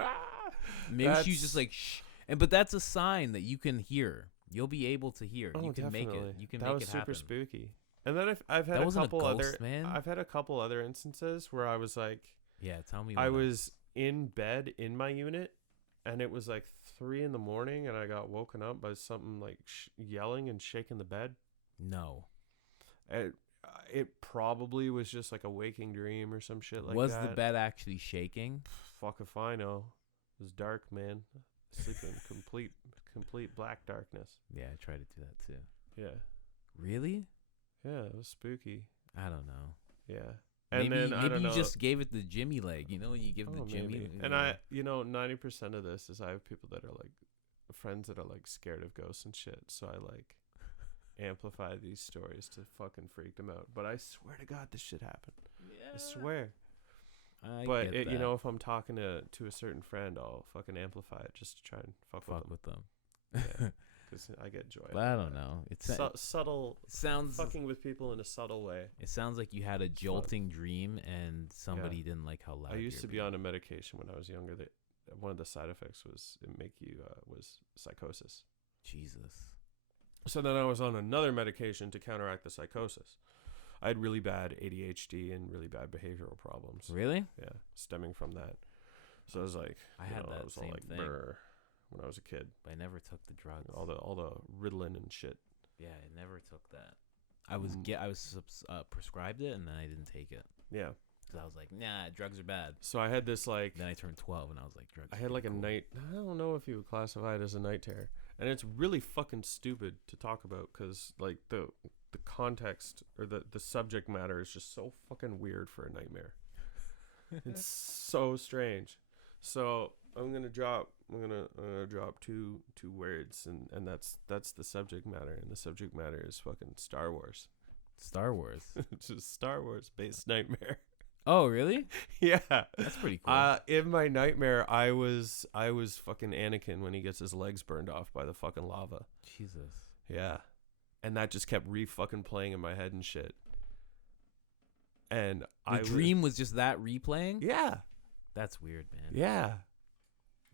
Maybe That's- she's just like, shh. But that's a sign that you can hear. You'll be able to hear. Oh, You can make definitely. it. You can that make was it super happen. spooky. And then I've had That a wasn't couple a ghost, other man. I've had a couple other instances where I was like, Yeah, tell me. I was in bed in my unit, and it was like 3 a.m, and I got woken up by something like yelling and shaking the bed. No. It probably was just like a waking dream or some shit like Was that. the bed actually shaking? Fuck if I know. It was dark, man. Sleeping complete black darkness. Yeah, I tried to do that too. Yeah. Really? Yeah, it was spooky. I don't know. Yeah. And maybe then I don't you know. just gave it the Jimmy leg. You know when you give the Jimmy. Maybe. And 90% of this is I have people that are like friends that are like scared of ghosts and shit. So I like amplify these stories to fucking freak them out. But I swear to God, this shit happened. Yeah. I swear. But if I'm talking to a certain friend, I'll fucking amplify it just to try and fuck with them. Yeah, because I get joy. But I don't know. It's subtle. It sounds fucking with people in a subtle way. It sounds like you had a jolting dream and somebody didn't like how loud. I used to be being. on a medication when I was younger. That one of the side effects was was psychosis. Jesus. So then I was on another medication to counteract the psychosis. I had really bad ADHD and really bad behavioral problems. Really? Yeah, stemming from that. So I was like, I had that I was same all like, thing. Brr, when I was a kid. But I never took the drugs. All the Ritalin and shit. Yeah, I never took that. I was prescribed it and then I didn't take it. Yeah. Because I was like, nah, drugs are bad. So I had this like. Then I turned 12 and I was like, drugs. I had like cool. a night. I don't know if you would classify it as a night terror, and it's really fucking stupid to talk about because like the context or the subject matter is just so fucking weird for a nightmare. It's so strange. So I'm gonna drop two words, and that's the subject matter, and the subject matter is fucking Star Wars. Star Wars. It's just Star Wars based nightmare. Oh, really? Yeah, that's pretty cool. In my nightmare, I was fucking Anakin when he gets his legs burned off by the fucking lava. Jesus. Yeah, and that just kept fucking playing in my head and shit. And the dream was just that replaying? Yeah. That's weird, man. Yeah.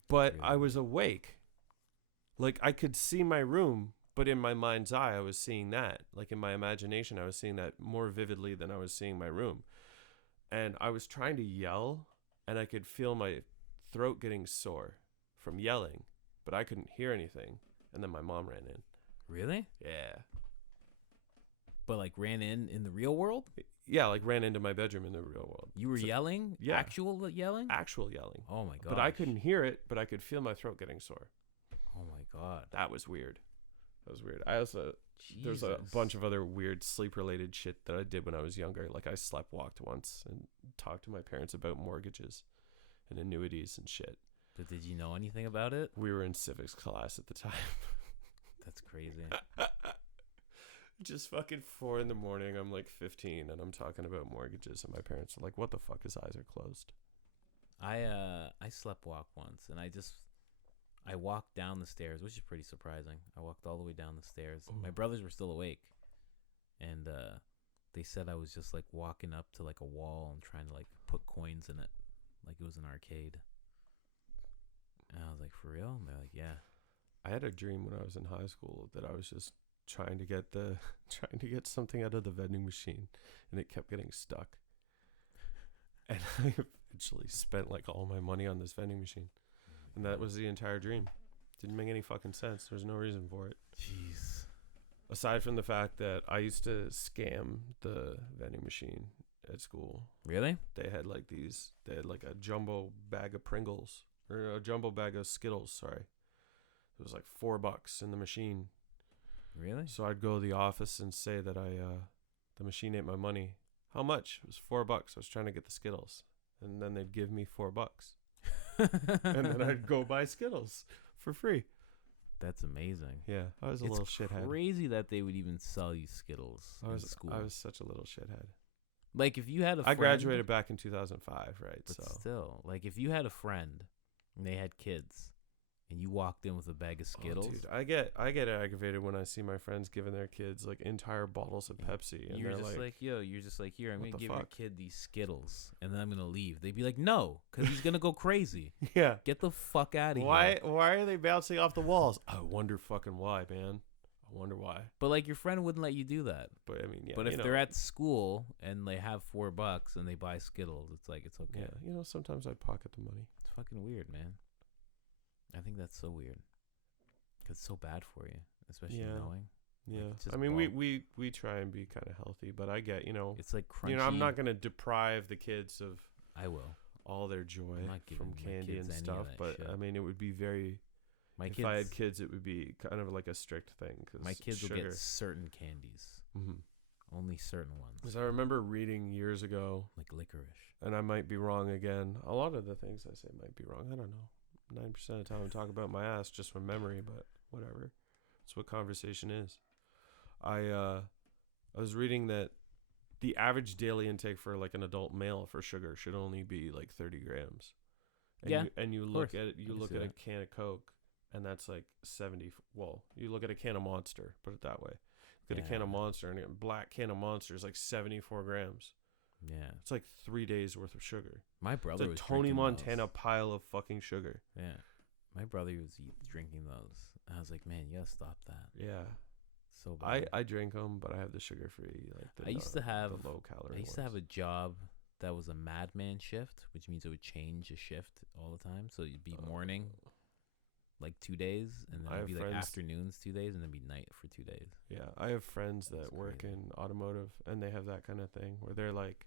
But Really? I was awake. Like I could see my room, but in my mind's eye, I was seeing that. Like in my imagination, I was seeing that more vividly than I was seeing my room. And I was trying to yell, and I could feel my throat getting sore from yelling, but I couldn't hear anything. And then my mom ran in. Really? Yeah. But like ran in the real world? Yeah, like ran into my bedroom in the real world. You were yelling? Yeah. Actual yelling? Actual yelling. Oh my god. But I couldn't hear it, but I could feel my throat getting sore. Oh my god. That was weird. I also there's a bunch of other weird sleep related shit that I did when I was younger. Like I sleptwalked once and talked to my parents about mortgages and annuities and shit. But did you know anything about it? We were in civics class at the time. That's crazy. Just fucking 4 a.m. I'm like 15 and I'm talking about mortgages and my parents are like, what the fuck, his eyes are closed. I sleptwalked once and I walked down the stairs, which is pretty surprising. I walked all the way down the stairs. Ooh. My brothers were still awake, and they said I was just like walking up to like a wall and trying to like put coins in it, like it was an arcade. And I was like, for real? And they're like, yeah. I had a dream when I was in high school that I was just trying to get something out of the vending machine, and it kept getting stuck. And I eventually spent like all my money on this vending machine, and that was the entire dream. Didn't make any fucking sense. There's no reason for it. Jeez. Aside from the fact that I used to scam the vending machine at school. Really? They had like a jumbo bag of Pringles, or a jumbo bag of Skittles, sorry. It was like $4 in the machine. Really? So I'd go to the office and say that the machine ate my money. How much? It was $4. I was trying to get the Skittles. And then they'd give me $4. And then I'd go buy Skittles for free. That's amazing. Yeah, I was a little shithead. It's crazy that they would even sell you Skittles in school. I was such a little shithead. Like, if you had a friend... I graduated back in 2005, right? But still, like, if you had a friend and they had kids and you walked in with a bag of Skittles... Oh, dude, I get aggravated when I see my friends giving their kids, like, entire bottles of Pepsi. And you're they're just like, yo, you're just like, here, I'm going to give your fuck? kid these Skittles, and then I'm going to leave. They'd be like, no, because he's going to go crazy. Yeah. Get the fuck out of here. Why are they bouncing off the walls? I wonder fucking why, man. I wonder why. But, like, your friend wouldn't let you do that. But, I mean, yeah. But if they're at school and they have $4 and they buy Skittles, it's like, it's okay. Yeah, sometimes I pocket the money. It's fucking weird, man. I think that's so weird. Because it's so bad for you, especially knowing. Yeah. Like, I mean, we try and be kind of healthy, but I get, it's like crunchy. I'm not going to deprive the kids of all their joy from candy and stuff. But, shit. I mean, it would be very... If I had kids, it would be kind of like a strict thing. Cause my kids sugar. will get certain candies. Mm-hmm. Only certain ones. Because I remember reading years ago. Like licorice. And I might be wrong again. A lot of the things I say might be wrong. I don't know. 9% of the time I'm talking about my ass just from memory, but whatever. That's what conversation is. I was reading that the average daily intake for like an adult male for sugar should only be like 30 grams. And you look at it, look at a can of Coke, and that's like 70. Well, you look at a can of Monster, put it that way. Look at a can of Monster, and a black can of Monster is like 74 grams. Yeah. It's like 3 days worth of sugar. My brother was Tony Montana pile of fucking sugar. Yeah. My brother was drinking those. I was like, man, you gotta stop that. Yeah. So bad. I drink them, but I have the sugar free. Like I used to have the low calorie. I used to have a job that was a madman shift, which means it would change a shift all the time. So it'd be morning, like 2 days, and then it'd be like afternoons 2 days, and then be night for 2 days. Yeah, I have friends that work in automotive, and they have that kind of thing where they're like,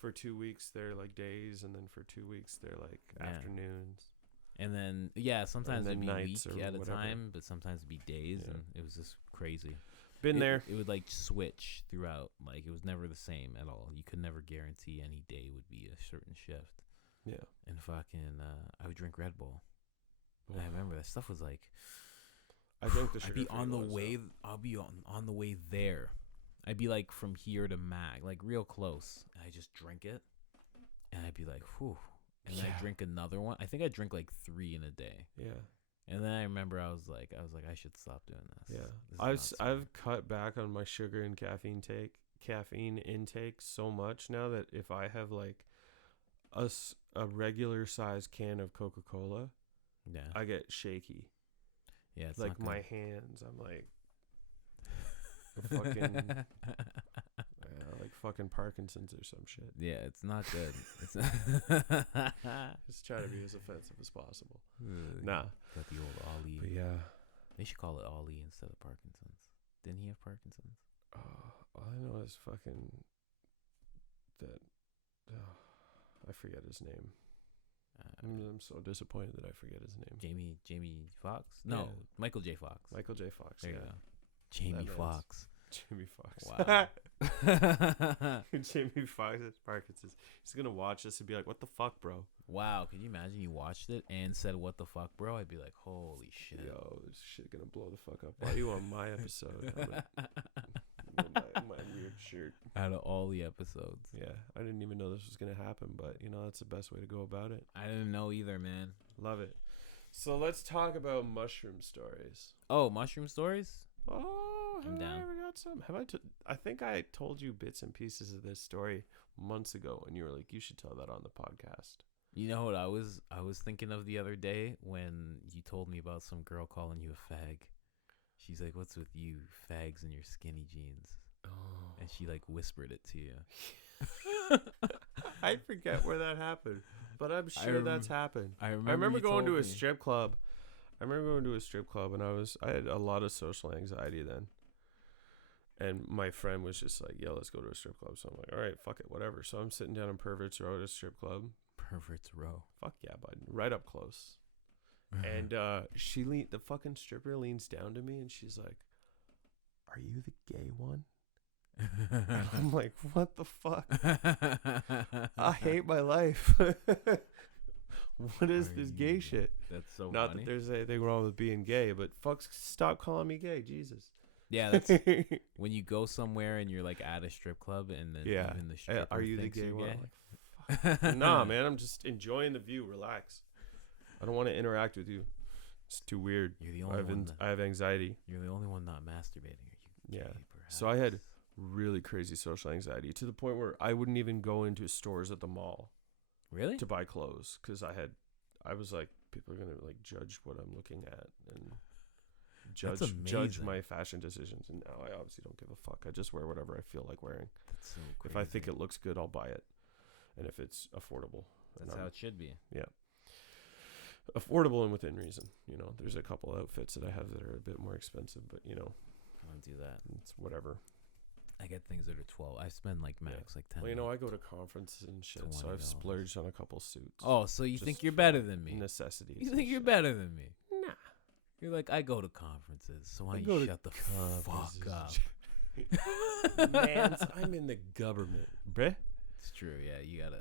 for 2 weeks they're like days, and then for 2 weeks they're like afternoons. And then sometimes it'd be a week at a time, but sometimes it'd be days, and it was just crazy. Been there. It would like switch throughout. Like it was never the same at all. You could never guarantee any day would be a certain shift. Yeah. And fucking, I would drink Red Bull. I remember that stuff was like, I drink the sugar. I'd be on the way. I'll be on the way there. I'd be like from here to Mag, like real close, and I just drink it, and I'd be like, whew. And then I drink another one. I think I drink like 3 in a day. Yeah. And then I remember I was like, I should stop doing this. Yeah. I've cut back on my sugar and caffeine intake so much now that if I have like a regular size can of Coca-Cola, I get shaky. Yeah, it's like my hands. I'm like fucking like fucking Parkinson's or some shit. Yeah, it's not good. It's just try to be as offensive as possible. Got the old Ollie. But yeah, they should call it Ollie instead of Parkinson's. Didn't he have Parkinson's? All I know is fucking that. I forget his name. I'm so disappointed that I forget his name. Jamie Foxx? No, Michael J. Fox. Michael J. Fox. There you go. Jamie Foxx. Jamie Foxx. Wow. Jamie Foxx has Parkinson's. He's gonna watch this and be like, "What the fuck, bro?" Wow. Can you imagine you watched it and said, "What the fuck, bro?" I'd be like, "Holy shit!" Yo, this shit gonna blow the fuck up. Why are you on my episode? my weird shirt. Out of all the episodes. Yeah, I didn't even know this was gonna happen, but that's the best way to go about it. I didn't know either, man. Love it. So let's talk about mushroom stories. Oh, mushroom stories? Oh, I'm down. I ever got some? I think I told you bits and pieces of this story months ago, and you were like, "You should tell that on the podcast." You know what I was thinking of the other day when you told me about some girl calling you a fag. She's like, "What's with you, fags and your skinny jeans?" Oh. And she like whispered it to you. I forget where that happened, but I'm sure that's happened. I I remember you going to told a me. strip club. And I had a lot of social anxiety then. And my friend was just like, "Yo, let's go to a strip club." So I'm like, "All right, fuck it, whatever." So I'm sitting down in Perverts Row at a strip club. Perverts Row. Fuck yeah, bud. Right up close. And the fucking stripper leans down to me and she's like, "Are you the gay one?" And I'm like, "What the fuck? I hate my life." What is this gay shit? That's so Not funny. that there's anything wrong with being gay, but stop calling me gay, Jesus. Yeah, that's when you go somewhere and you're like at a strip club and then even the stripper Are you the thinks gay you're one? gay. I'm like, nah, man, I'm just enjoying the view. Relax. I don't want to interact with you. It's too weird. You're the only one. I have anxiety. You're the only one not masturbating. Are you Yeah. gay, So I had really crazy social anxiety to the point where I wouldn't even go into stores at the mall really to buy clothes because I was like, people are gonna like judge what I'm looking at and judge my fashion decisions. And now I obviously don't give a fuck. I just wear whatever I feel like wearing. That's so crazy. If I think it looks good, I'll buy it, and if it's affordable, That's how it should be. Yeah. Affordable and within reason. You know, there's a couple outfits that I have that are a bit more expensive, but you know, I don't do that. it's whatever. I get things that are 12. I spend like max like 10. Well, you know, I go to conferences and shit, so I've $20. splurged on a couple suits. Oh, so you Just think you're for better than me? Necessities. You and think you're shit. better than me? Nah. You're like, I go to conferences, so why I don't go you to shut the fuck up? Man, I'm in the government, bruh. It's true. Yeah, you gotta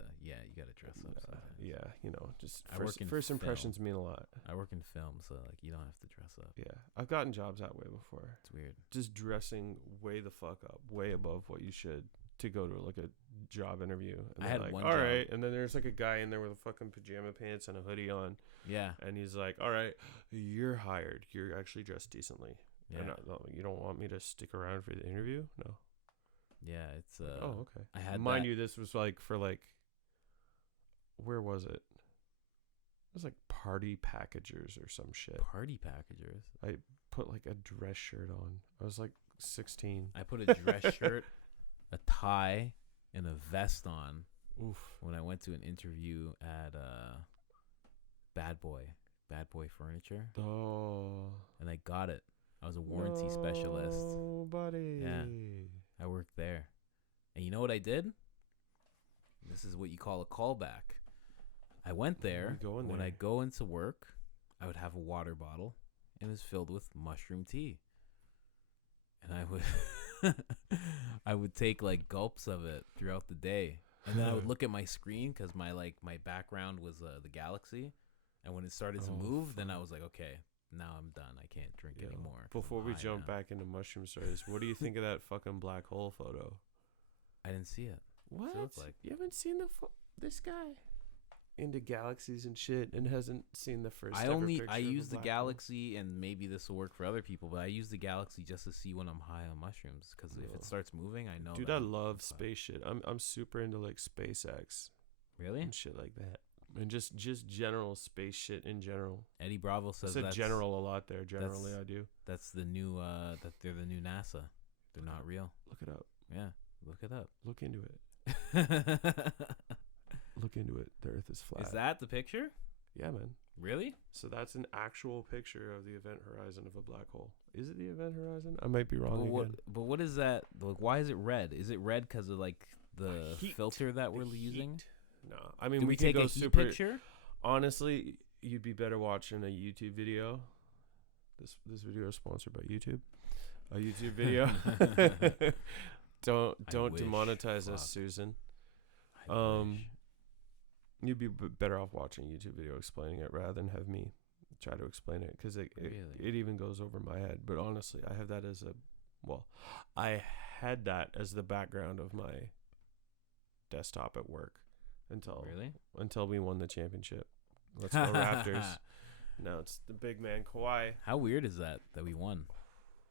dress up. Sometimes. Yeah, you know, just I work in first film. impressions mean a lot. I work in film, so like you don't have to dress up. Yeah, I've gotten jobs that way before. It's weird. Just dressing way the fuck up, way above what you should to go to like a job interview. And I had like, one all job. right, and then there's like a guy in there with a fucking pajama pants and a hoodie on, Yeah. and he's like, "All right, you're hired. You're actually dressed decently. Yeah. And you don't want me to stick around for the interview? No. Yeah. It's Oh, okay. I had Mind that. you, this was like for like, where was it? It was like Party Packagers or some shit. Party packagers. I put like a dress shirt on. I was like 16. I put a dress shirt, a tie, and a vest on. Oof. When I went to an interview at Bad Boy Furniture, Oh. and I got it. I was a warranty specialist. Oh, buddy. Yeah. I worked there. And you know what I did? This is what you call a callback. I went there. When I go into work, I would have a water bottle, and it was filled with mushroom tea. And I would take like gulps of it throughout the day. And then I would look at my screen because my background was the galaxy. And when it started to move, then I was like, okay, now I'm done. I can't drink anymore. Before we jump back into mushroom stories, what do you think of that fucking black hole photo? I didn't see it. What? What's it look like? You haven't seen this guy into galaxies and shit and hasn't seen the first I ever picture use of a the black galaxy, and maybe this will work for other people, but I use the galaxy just to see when I'm high on mushrooms, because if it starts moving, I know. Dude, I love space shit. I'm super into like SpaceX Really? and shit like that, and just general space shit in general. Eddie Bravo I says said that's general a lot there. Generally, I do. That's the new that they're the new NASA. They're not real. Look it up. Yeah, look it up. Look into it. Is Look into it. The Earth is flat. that the picture? Yeah, man. Really? So that's an actual picture of the event horizon of a black hole. Is it the event horizon? I might be wrong again. But what is that? Like, why is it red? Is it red because of like the Heat. filter that we're The using? heat. No, I mean Do we we can take go a heat super. picture? Honestly, you'd be better watching a YouTube video. This video is sponsored by YouTube. A YouTube video. Don't wish. demonetize Fuck. us, Susan. I wish. You'd be better off watching a YouTube video explaining it rather than have me try to explain it, because it even goes over my head. But honestly, I have that as I had that as the background of my desktop at work until we won the championship. Let's go Raptors. Now it's the big man Kawhi. How weird is that we won?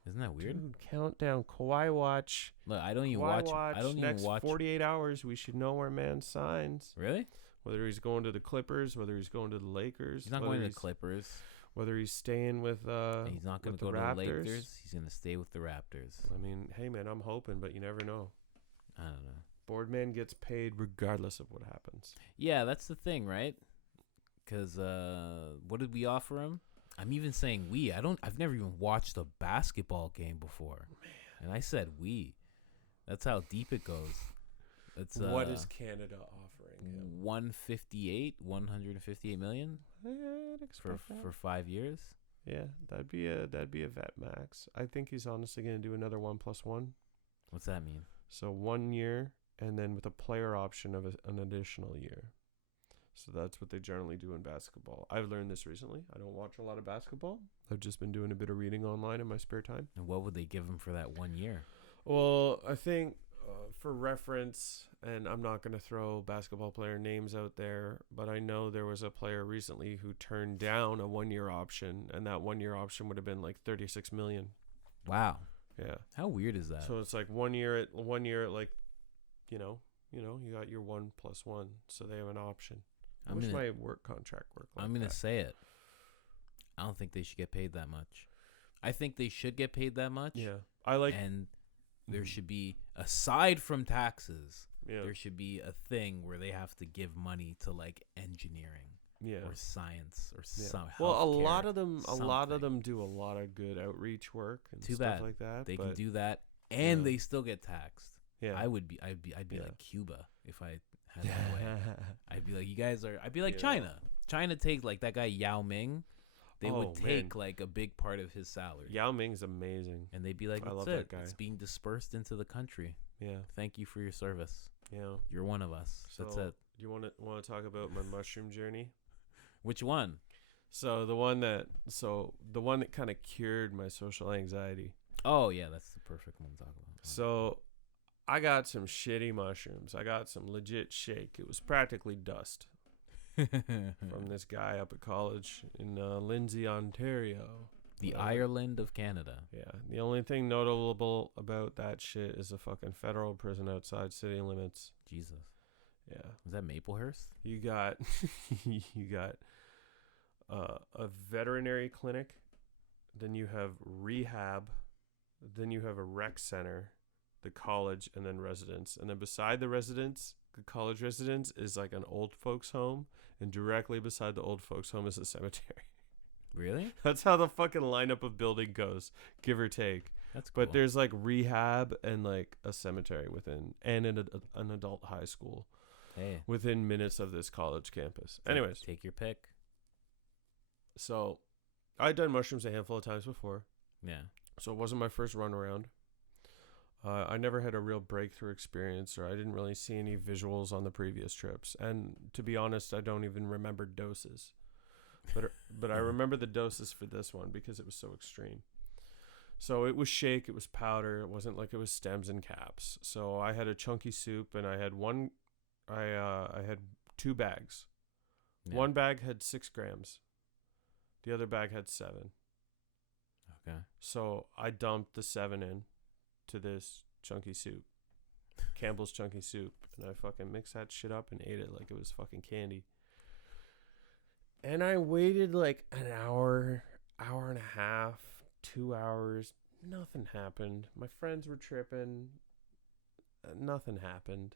Isn't that weird? Dude, countdown. Kawhi watch. Look, I don't even Kawhi watch. I don't next even watch. 48 hours. We should know where man signs. Really? Whether he's going to the Clippers, whether he's going to the Lakers. He's not going to the Clippers. Whether he's staying with he's not going to go to the Lakers. He's going to stay with the Raptors. I mean, hey, man, I'm hoping, but you never know. I don't know. Boardman gets paid regardless of what happens. Yeah, that's the thing, right? Because what did we offer him? I'm even saying we. I've never even watched a basketball game before. Man. And I said we. That's how deep it goes. It's what is Canada offering him? 158 million for 5 years. Yeah, that'd be a vet max. I think he's honestly going to do another 1+1. What's that mean? So 1 year, and then with a player option of an additional year. So that's what they generally do in basketball. I've learned this recently. I don't watch a lot of basketball. I've just been doing a bit of reading online in my spare time. And what would they give him for that 1 year? Well, I think for reference, and I'm not going to throw basketball player names out there, but I know there was a player recently who turned down a 1 year option, and that 1 year option would have been like $36 million. Wow. Yeah. How weird is that? So it's like 1 year at like, you got your 1+1, so they have an option. How much my work contract work like I'm going to say it. I don't think they should get paid that much. I think they should get paid that much. Yeah. And there should be, aside from taxes, yeah, there should be a thing where they have to give money to like engineering, or science, or some. Well, a lot of them do a lot of good outreach work and stuff like that. They can do that, and they still get taxed. Yeah, I'd be like Cuba if I had my way. I'd be like, you guys are. I'd be like China. China takes like that guy Yao Ming. They would take like a big part of his salary. Yao Ming's amazing. And they'd be like, I love that guy. It's being dispersed into the country. Yeah. Thank you for your service. Yeah. You're one of us. So that's it. You want to talk about my mushroom journey? Which one? So the one that kind of cured my social anxiety. Oh yeah, that's the perfect one to talk about. So I got some shitty mushrooms. I got some legit shake. It was practically dust. From this guy up at college in Lindsay, Ontario. The Ireland of Canada. Yeah. The only thing notable about that shit is a fucking federal prison outside city limits. Jesus. Yeah. Is that Maplehurst? You got a veterinary clinic, then you have rehab, then you have a rec center, the college, and then residence. And then beside the residence, the college residence, is like an old folks home, and directly beside the old folks home is a cemetery. Really? That's how the fucking lineup of building goes, give or take. That's cool. But there's like rehab and like a cemetery within, and an adult high school. Hey. Within minutes of this college campus. Anyways. Take your pick. So, I'd done mushrooms a handful of times before. Yeah. So it wasn't my first run around. I never had a real breakthrough experience, or I didn't really see any visuals on the previous trips. And to be honest, I don't even remember doses. But I remember the doses for this one because it was so extreme. So it was shake, it was powder. It wasn't like it was stems and caps. So I had a chunky soup, and I had I had 2 bags. Yeah. One bag had 6 grams. The other bag had 7. Okay. So I dumped the 7 in to this chunky soup, Campbell's chunky soup, and I fucking mixed that shit up and ate it like it was fucking candy. And I waited like an hour and a half, 2 hours. Nothing happened. My friends were tripping. Nothing happened.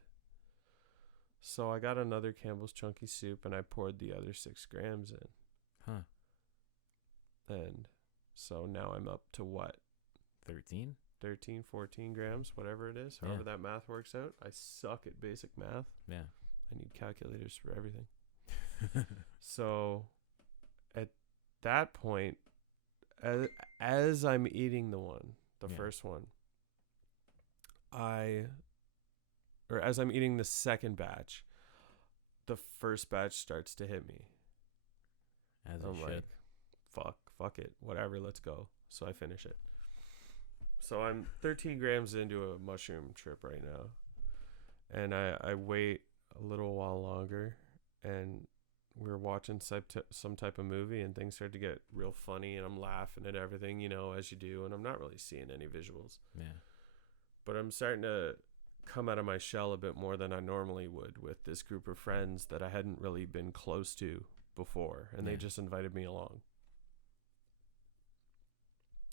So I got another Campbell's chunky soup, and I poured the other 6 grams in. Huh. And so now I'm up to what? 13, 14 grams, whatever it is, however that math works out. I suck at basic math. Yeah. I need calculators for everything. So at that point, as I'm eating the first one, as I'm eating the second batch, the first batch starts to hit me. As I'm like, fuck it, whatever, let's go. So I finish it. So I'm 13 grams into a mushroom trip right now, and I wait a little while longer, and we're watching some type of movie, and things start to get real funny, and I'm laughing at everything, as you do, and I'm not really seeing any visuals. Yeah. But I'm starting to come out of my shell a bit more than I normally would with this group of friends that I hadn't really been close to before, and they just invited me along.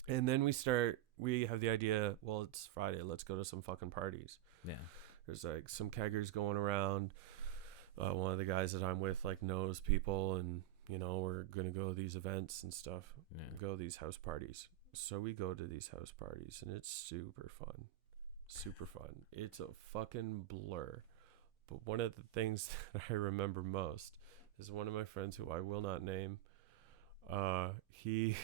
And then we have the idea, well, it's Friday, let's go to some fucking parties. Yeah. There's like some keggers going around. One of the guys that I'm with like knows people, and you know, we're gonna go to these events and stuff. Yeah. Go to these house parties. So we go to these house parties, and it's super fun. Super fun. It's a fucking blur. But one of the things that I remember most is one of my friends who I will not name. He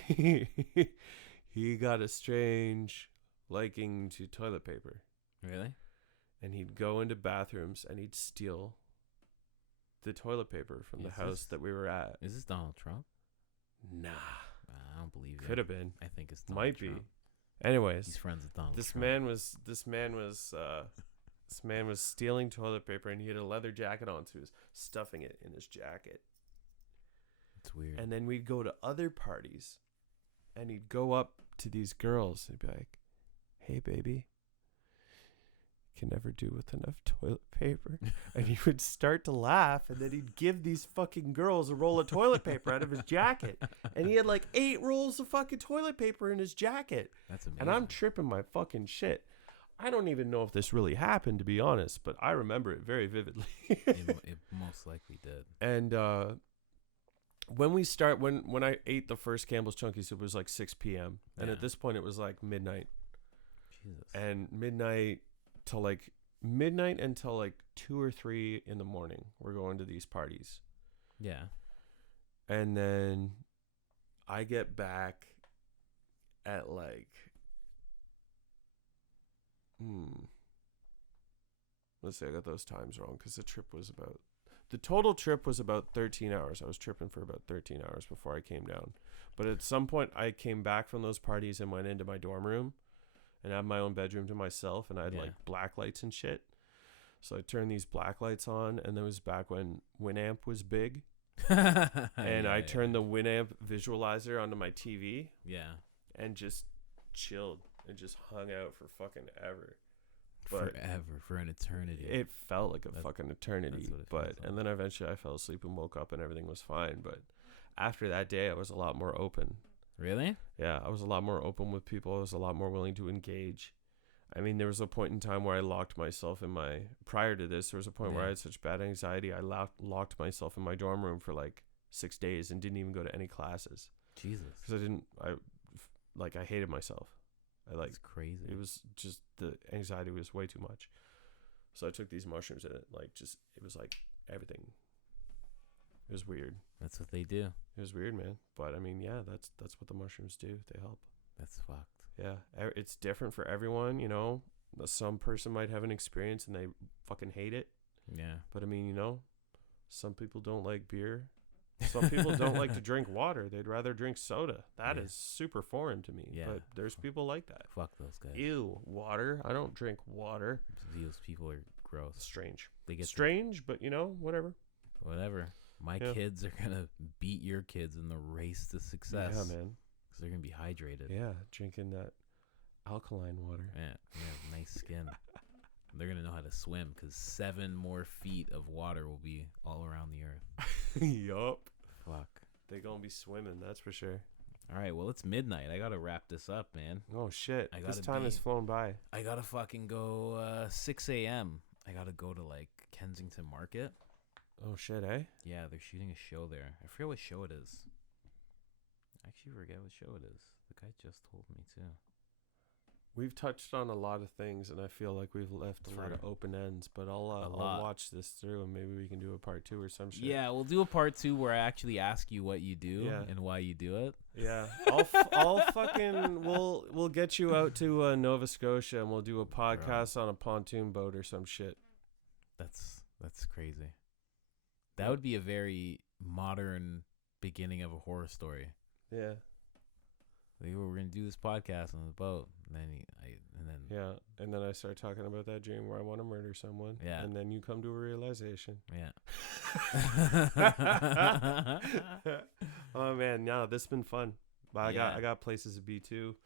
he got a strange liking to toilet paper. Really? And he'd go into bathrooms and he'd steal the toilet paper from the house that we were at. Is this Donald Trump? Nah. I don't believe it. Could have been. I think it's Donald Might Trump. be. Anyways, He's friends with Donald this Trump. man was stealing toilet paper, and he had a leather jacket on, so he was stuffing it in his jacket. It's weird. And then we'd go to other parties, and he'd go up to these girls and be like, "Hey, baby, can never do with enough toilet paper." And he would start to laugh, and then he'd give these fucking girls a roll of toilet paper out of his jacket. And he had like 8 rolls of fucking toilet paper in his jacket. That's amazing. And I'm tripping my fucking shit. I don't even know if this really happened, to be honest, but I remember it very vividly. it most likely did. And when I ate the first Campbell's Chunkies, it was like 6 p.m. And at this point, it was like midnight. Jesus. And midnight until like 2 or 3 in the morning, we're going to these parties. Yeah. And then I get back at like, let's say I got those times wrong, because the total trip was about 13 hours. I was tripping for about 13 hours before I came down. But at some point, I came back from those parties and went into my dorm room and had my own bedroom to myself, and I had like black lights and shit. So I turned these black lights on, and that was back when Winamp was big. And I turned the Winamp visualizer onto my TV. Yeah. And just chilled and just hung out for fucking ever. Forever, for an eternity. It felt like a fucking eternity. Like. And then eventually I fell asleep and woke up and everything was fine. But after that day, I was a lot more open. Really? Yeah, I was a lot more open with people. I was a lot more willing to engage. I mean, there was a point in time where I locked myself prior to this, there was a point where I had such bad anxiety, I locked myself in my dorm room for like 6 days and didn't even go to any classes. Jesus. Because I hated myself. That's crazy. It was just, the anxiety was way too much. So I took these mushrooms, and it was like everything. It was weird. That's what they do. It was weird, man. But I mean, yeah, that's what the mushrooms do. They help. That's fucked. Yeah, it's different for everyone, you know. Some person might have an experience and they fucking hate it. Yeah. But I mean, you know, some people don't like beer. Some people don't like to drink water. They'd rather drink soda. That is super foreign to me. Yeah. But there's people like that. Fuck those guys. Ew, water. I don't drink water. Those people are gross. Strange. They get strange, but you know, whatever. My kids are gonna beat your kids in the race to success. Yeah, man. Because they're gonna be hydrated. Yeah, drinking that alkaline water. Yeah, nice skin. They're gonna know how to swim, because 7 more feet of water will be all around the earth. Yup. Fuck. They gonna be swimming, that's for sure. All right, well, it's midnight. I gotta wrap this up, man. Oh shit! This time has flown by. I gotta fucking go 6 a.m. I gotta go to like Kensington Market. Oh shit, eh? Yeah, they're shooting a show there. I forget what show it is. I actually forget what show it is. The guy just told me too. We've touched on a lot of things, and I feel like we've left a lot of open ends. But I'll watch this through, and maybe we can do a part 2 or some shit. Yeah, we'll do a part 2 where I actually ask you what you do and why you do it. Yeah, we'll get you out to Nova Scotia, and we'll do a podcast on a pontoon boat or some shit. That's crazy. That would be a very modern beginning of a horror story. Yeah. Like, we're gonna do this podcast on the boat, and then I start talking about that dream where I want to murder someone. Yeah. And then you come to a realization. Yeah. Oh man, no, this has been fun. But I got places to be too.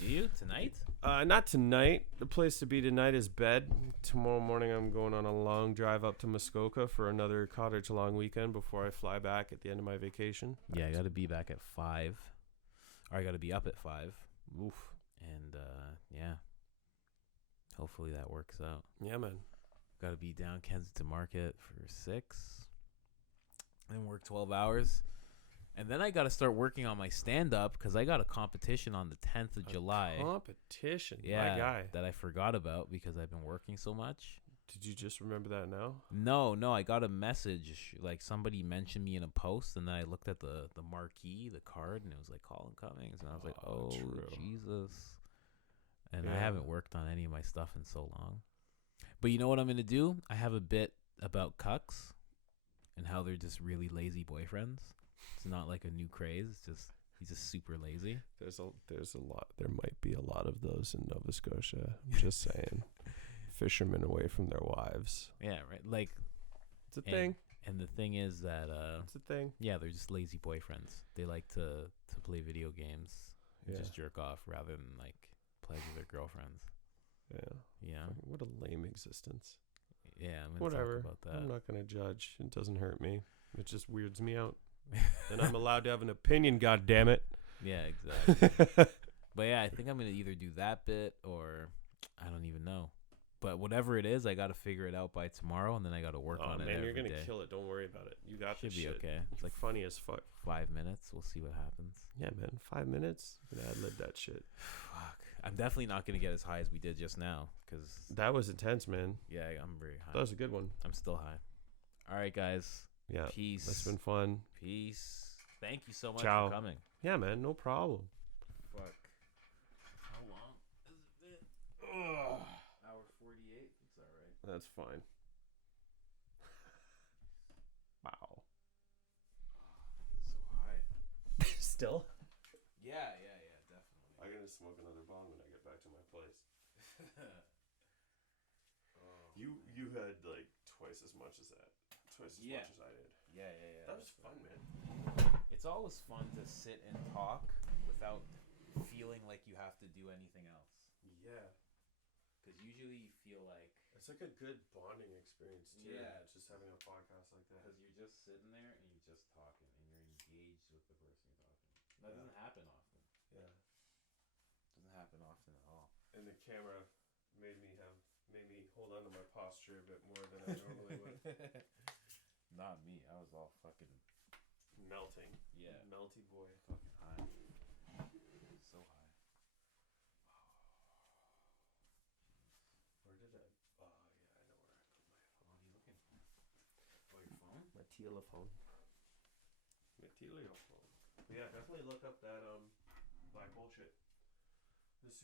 Do you tonight? Not tonight. The place to be tonight is bed. Tomorrow morning I'm going on a long drive up to Muskoka for another cottage long weekend before I fly back at the end of my vacation. Yeah, I got to be back at 5. Or I got to be up at 5. Oof. And yeah. Hopefully that works out. Yeah, man. Got to be down Kensington Market for 6. Then work 12 hours. And then I got to start working on my stand-up because I got a competition on the 10th of July. Competition? Yeah, My guy. that I forgot about because I've been working so much. Did you just remember that now? No, I got a message. Like, somebody mentioned me in a post, and then I looked at the marquee, the card, and it was like Colin Cummings. And I was like, oh, true. Jesus. And I Yeah. haven't worked on any of my stuff in so long. But you know what I'm going to do? I have a bit about cucks and how they're just really lazy boyfriends. It's not like a new craze. It's just he's just super lazy. There's a lot. There might be a lot of those in Nova Scotia. I'm just saying. Fishermen away from their wives. Yeah, right. Like It's a thing. And the thing is that It's a thing. yeah, they're just lazy boyfriends. They like to play video games and Yeah. just jerk off rather than like pleasure their girlfriends. Yeah. Yeah. Fucking what a lame existence. Yeah, I'm gonna Whatever. talk about that. I'm not gonna judge. It doesn't hurt me. It just weirds me out. And I'm allowed to have an opinion. God damn it. Yeah, exactly. But yeah, I think I'm gonna either do that bit or I don't even know. But whatever it is, I got to figure it out by tomorrow, and then I got to work on it. Man, every you're gonna day. kill it. Don't worry about it. You got Should this be shit. okay. It's like Funny as fuck. 5 minutes. We'll see what happens. Yeah, man. 5 minutes. You can ad-lib that shit. Fuck. I'm definitely not gonna get as high as we did just now, because That was intense, man. yeah, I'm very high. That was a good one. I'm still high. All right, guys. Yeah. Peace. That's been fun. Peace. Thank you so much Ciao. for coming. Yeah, man. No problem. Fuck. How long has it been? Ugh. Hour 48. It's all right. That's fine. Wow. So high. Still? Yeah, definitely. I'm gonna smoke another bong when I get back to my place. You had like twice as much as that. Twice as much as I did. Yeah. That was fun, man. It's always fun to sit and talk without feeling like you have to do anything else. Yeah. Because usually you feel like It's like a good bonding experience too. Yeah. Just having a podcast like that. because you're just sitting there and you're just talking and you're engaged with the person you're talking to. That Yeah. doesn't happen often. Yeah. Doesn't happen often at all. And the camera made me hold on to my posture a bit more than I normally would. Not me. I was all fucking Melting. yeah, Melty boy. fucking high. So high. Where did I? Oh yeah, I know where I put my phone. What are you looking for? Oh, your phone? My telephone. My telephone. But yeah, definitely look up that bullshit. This is super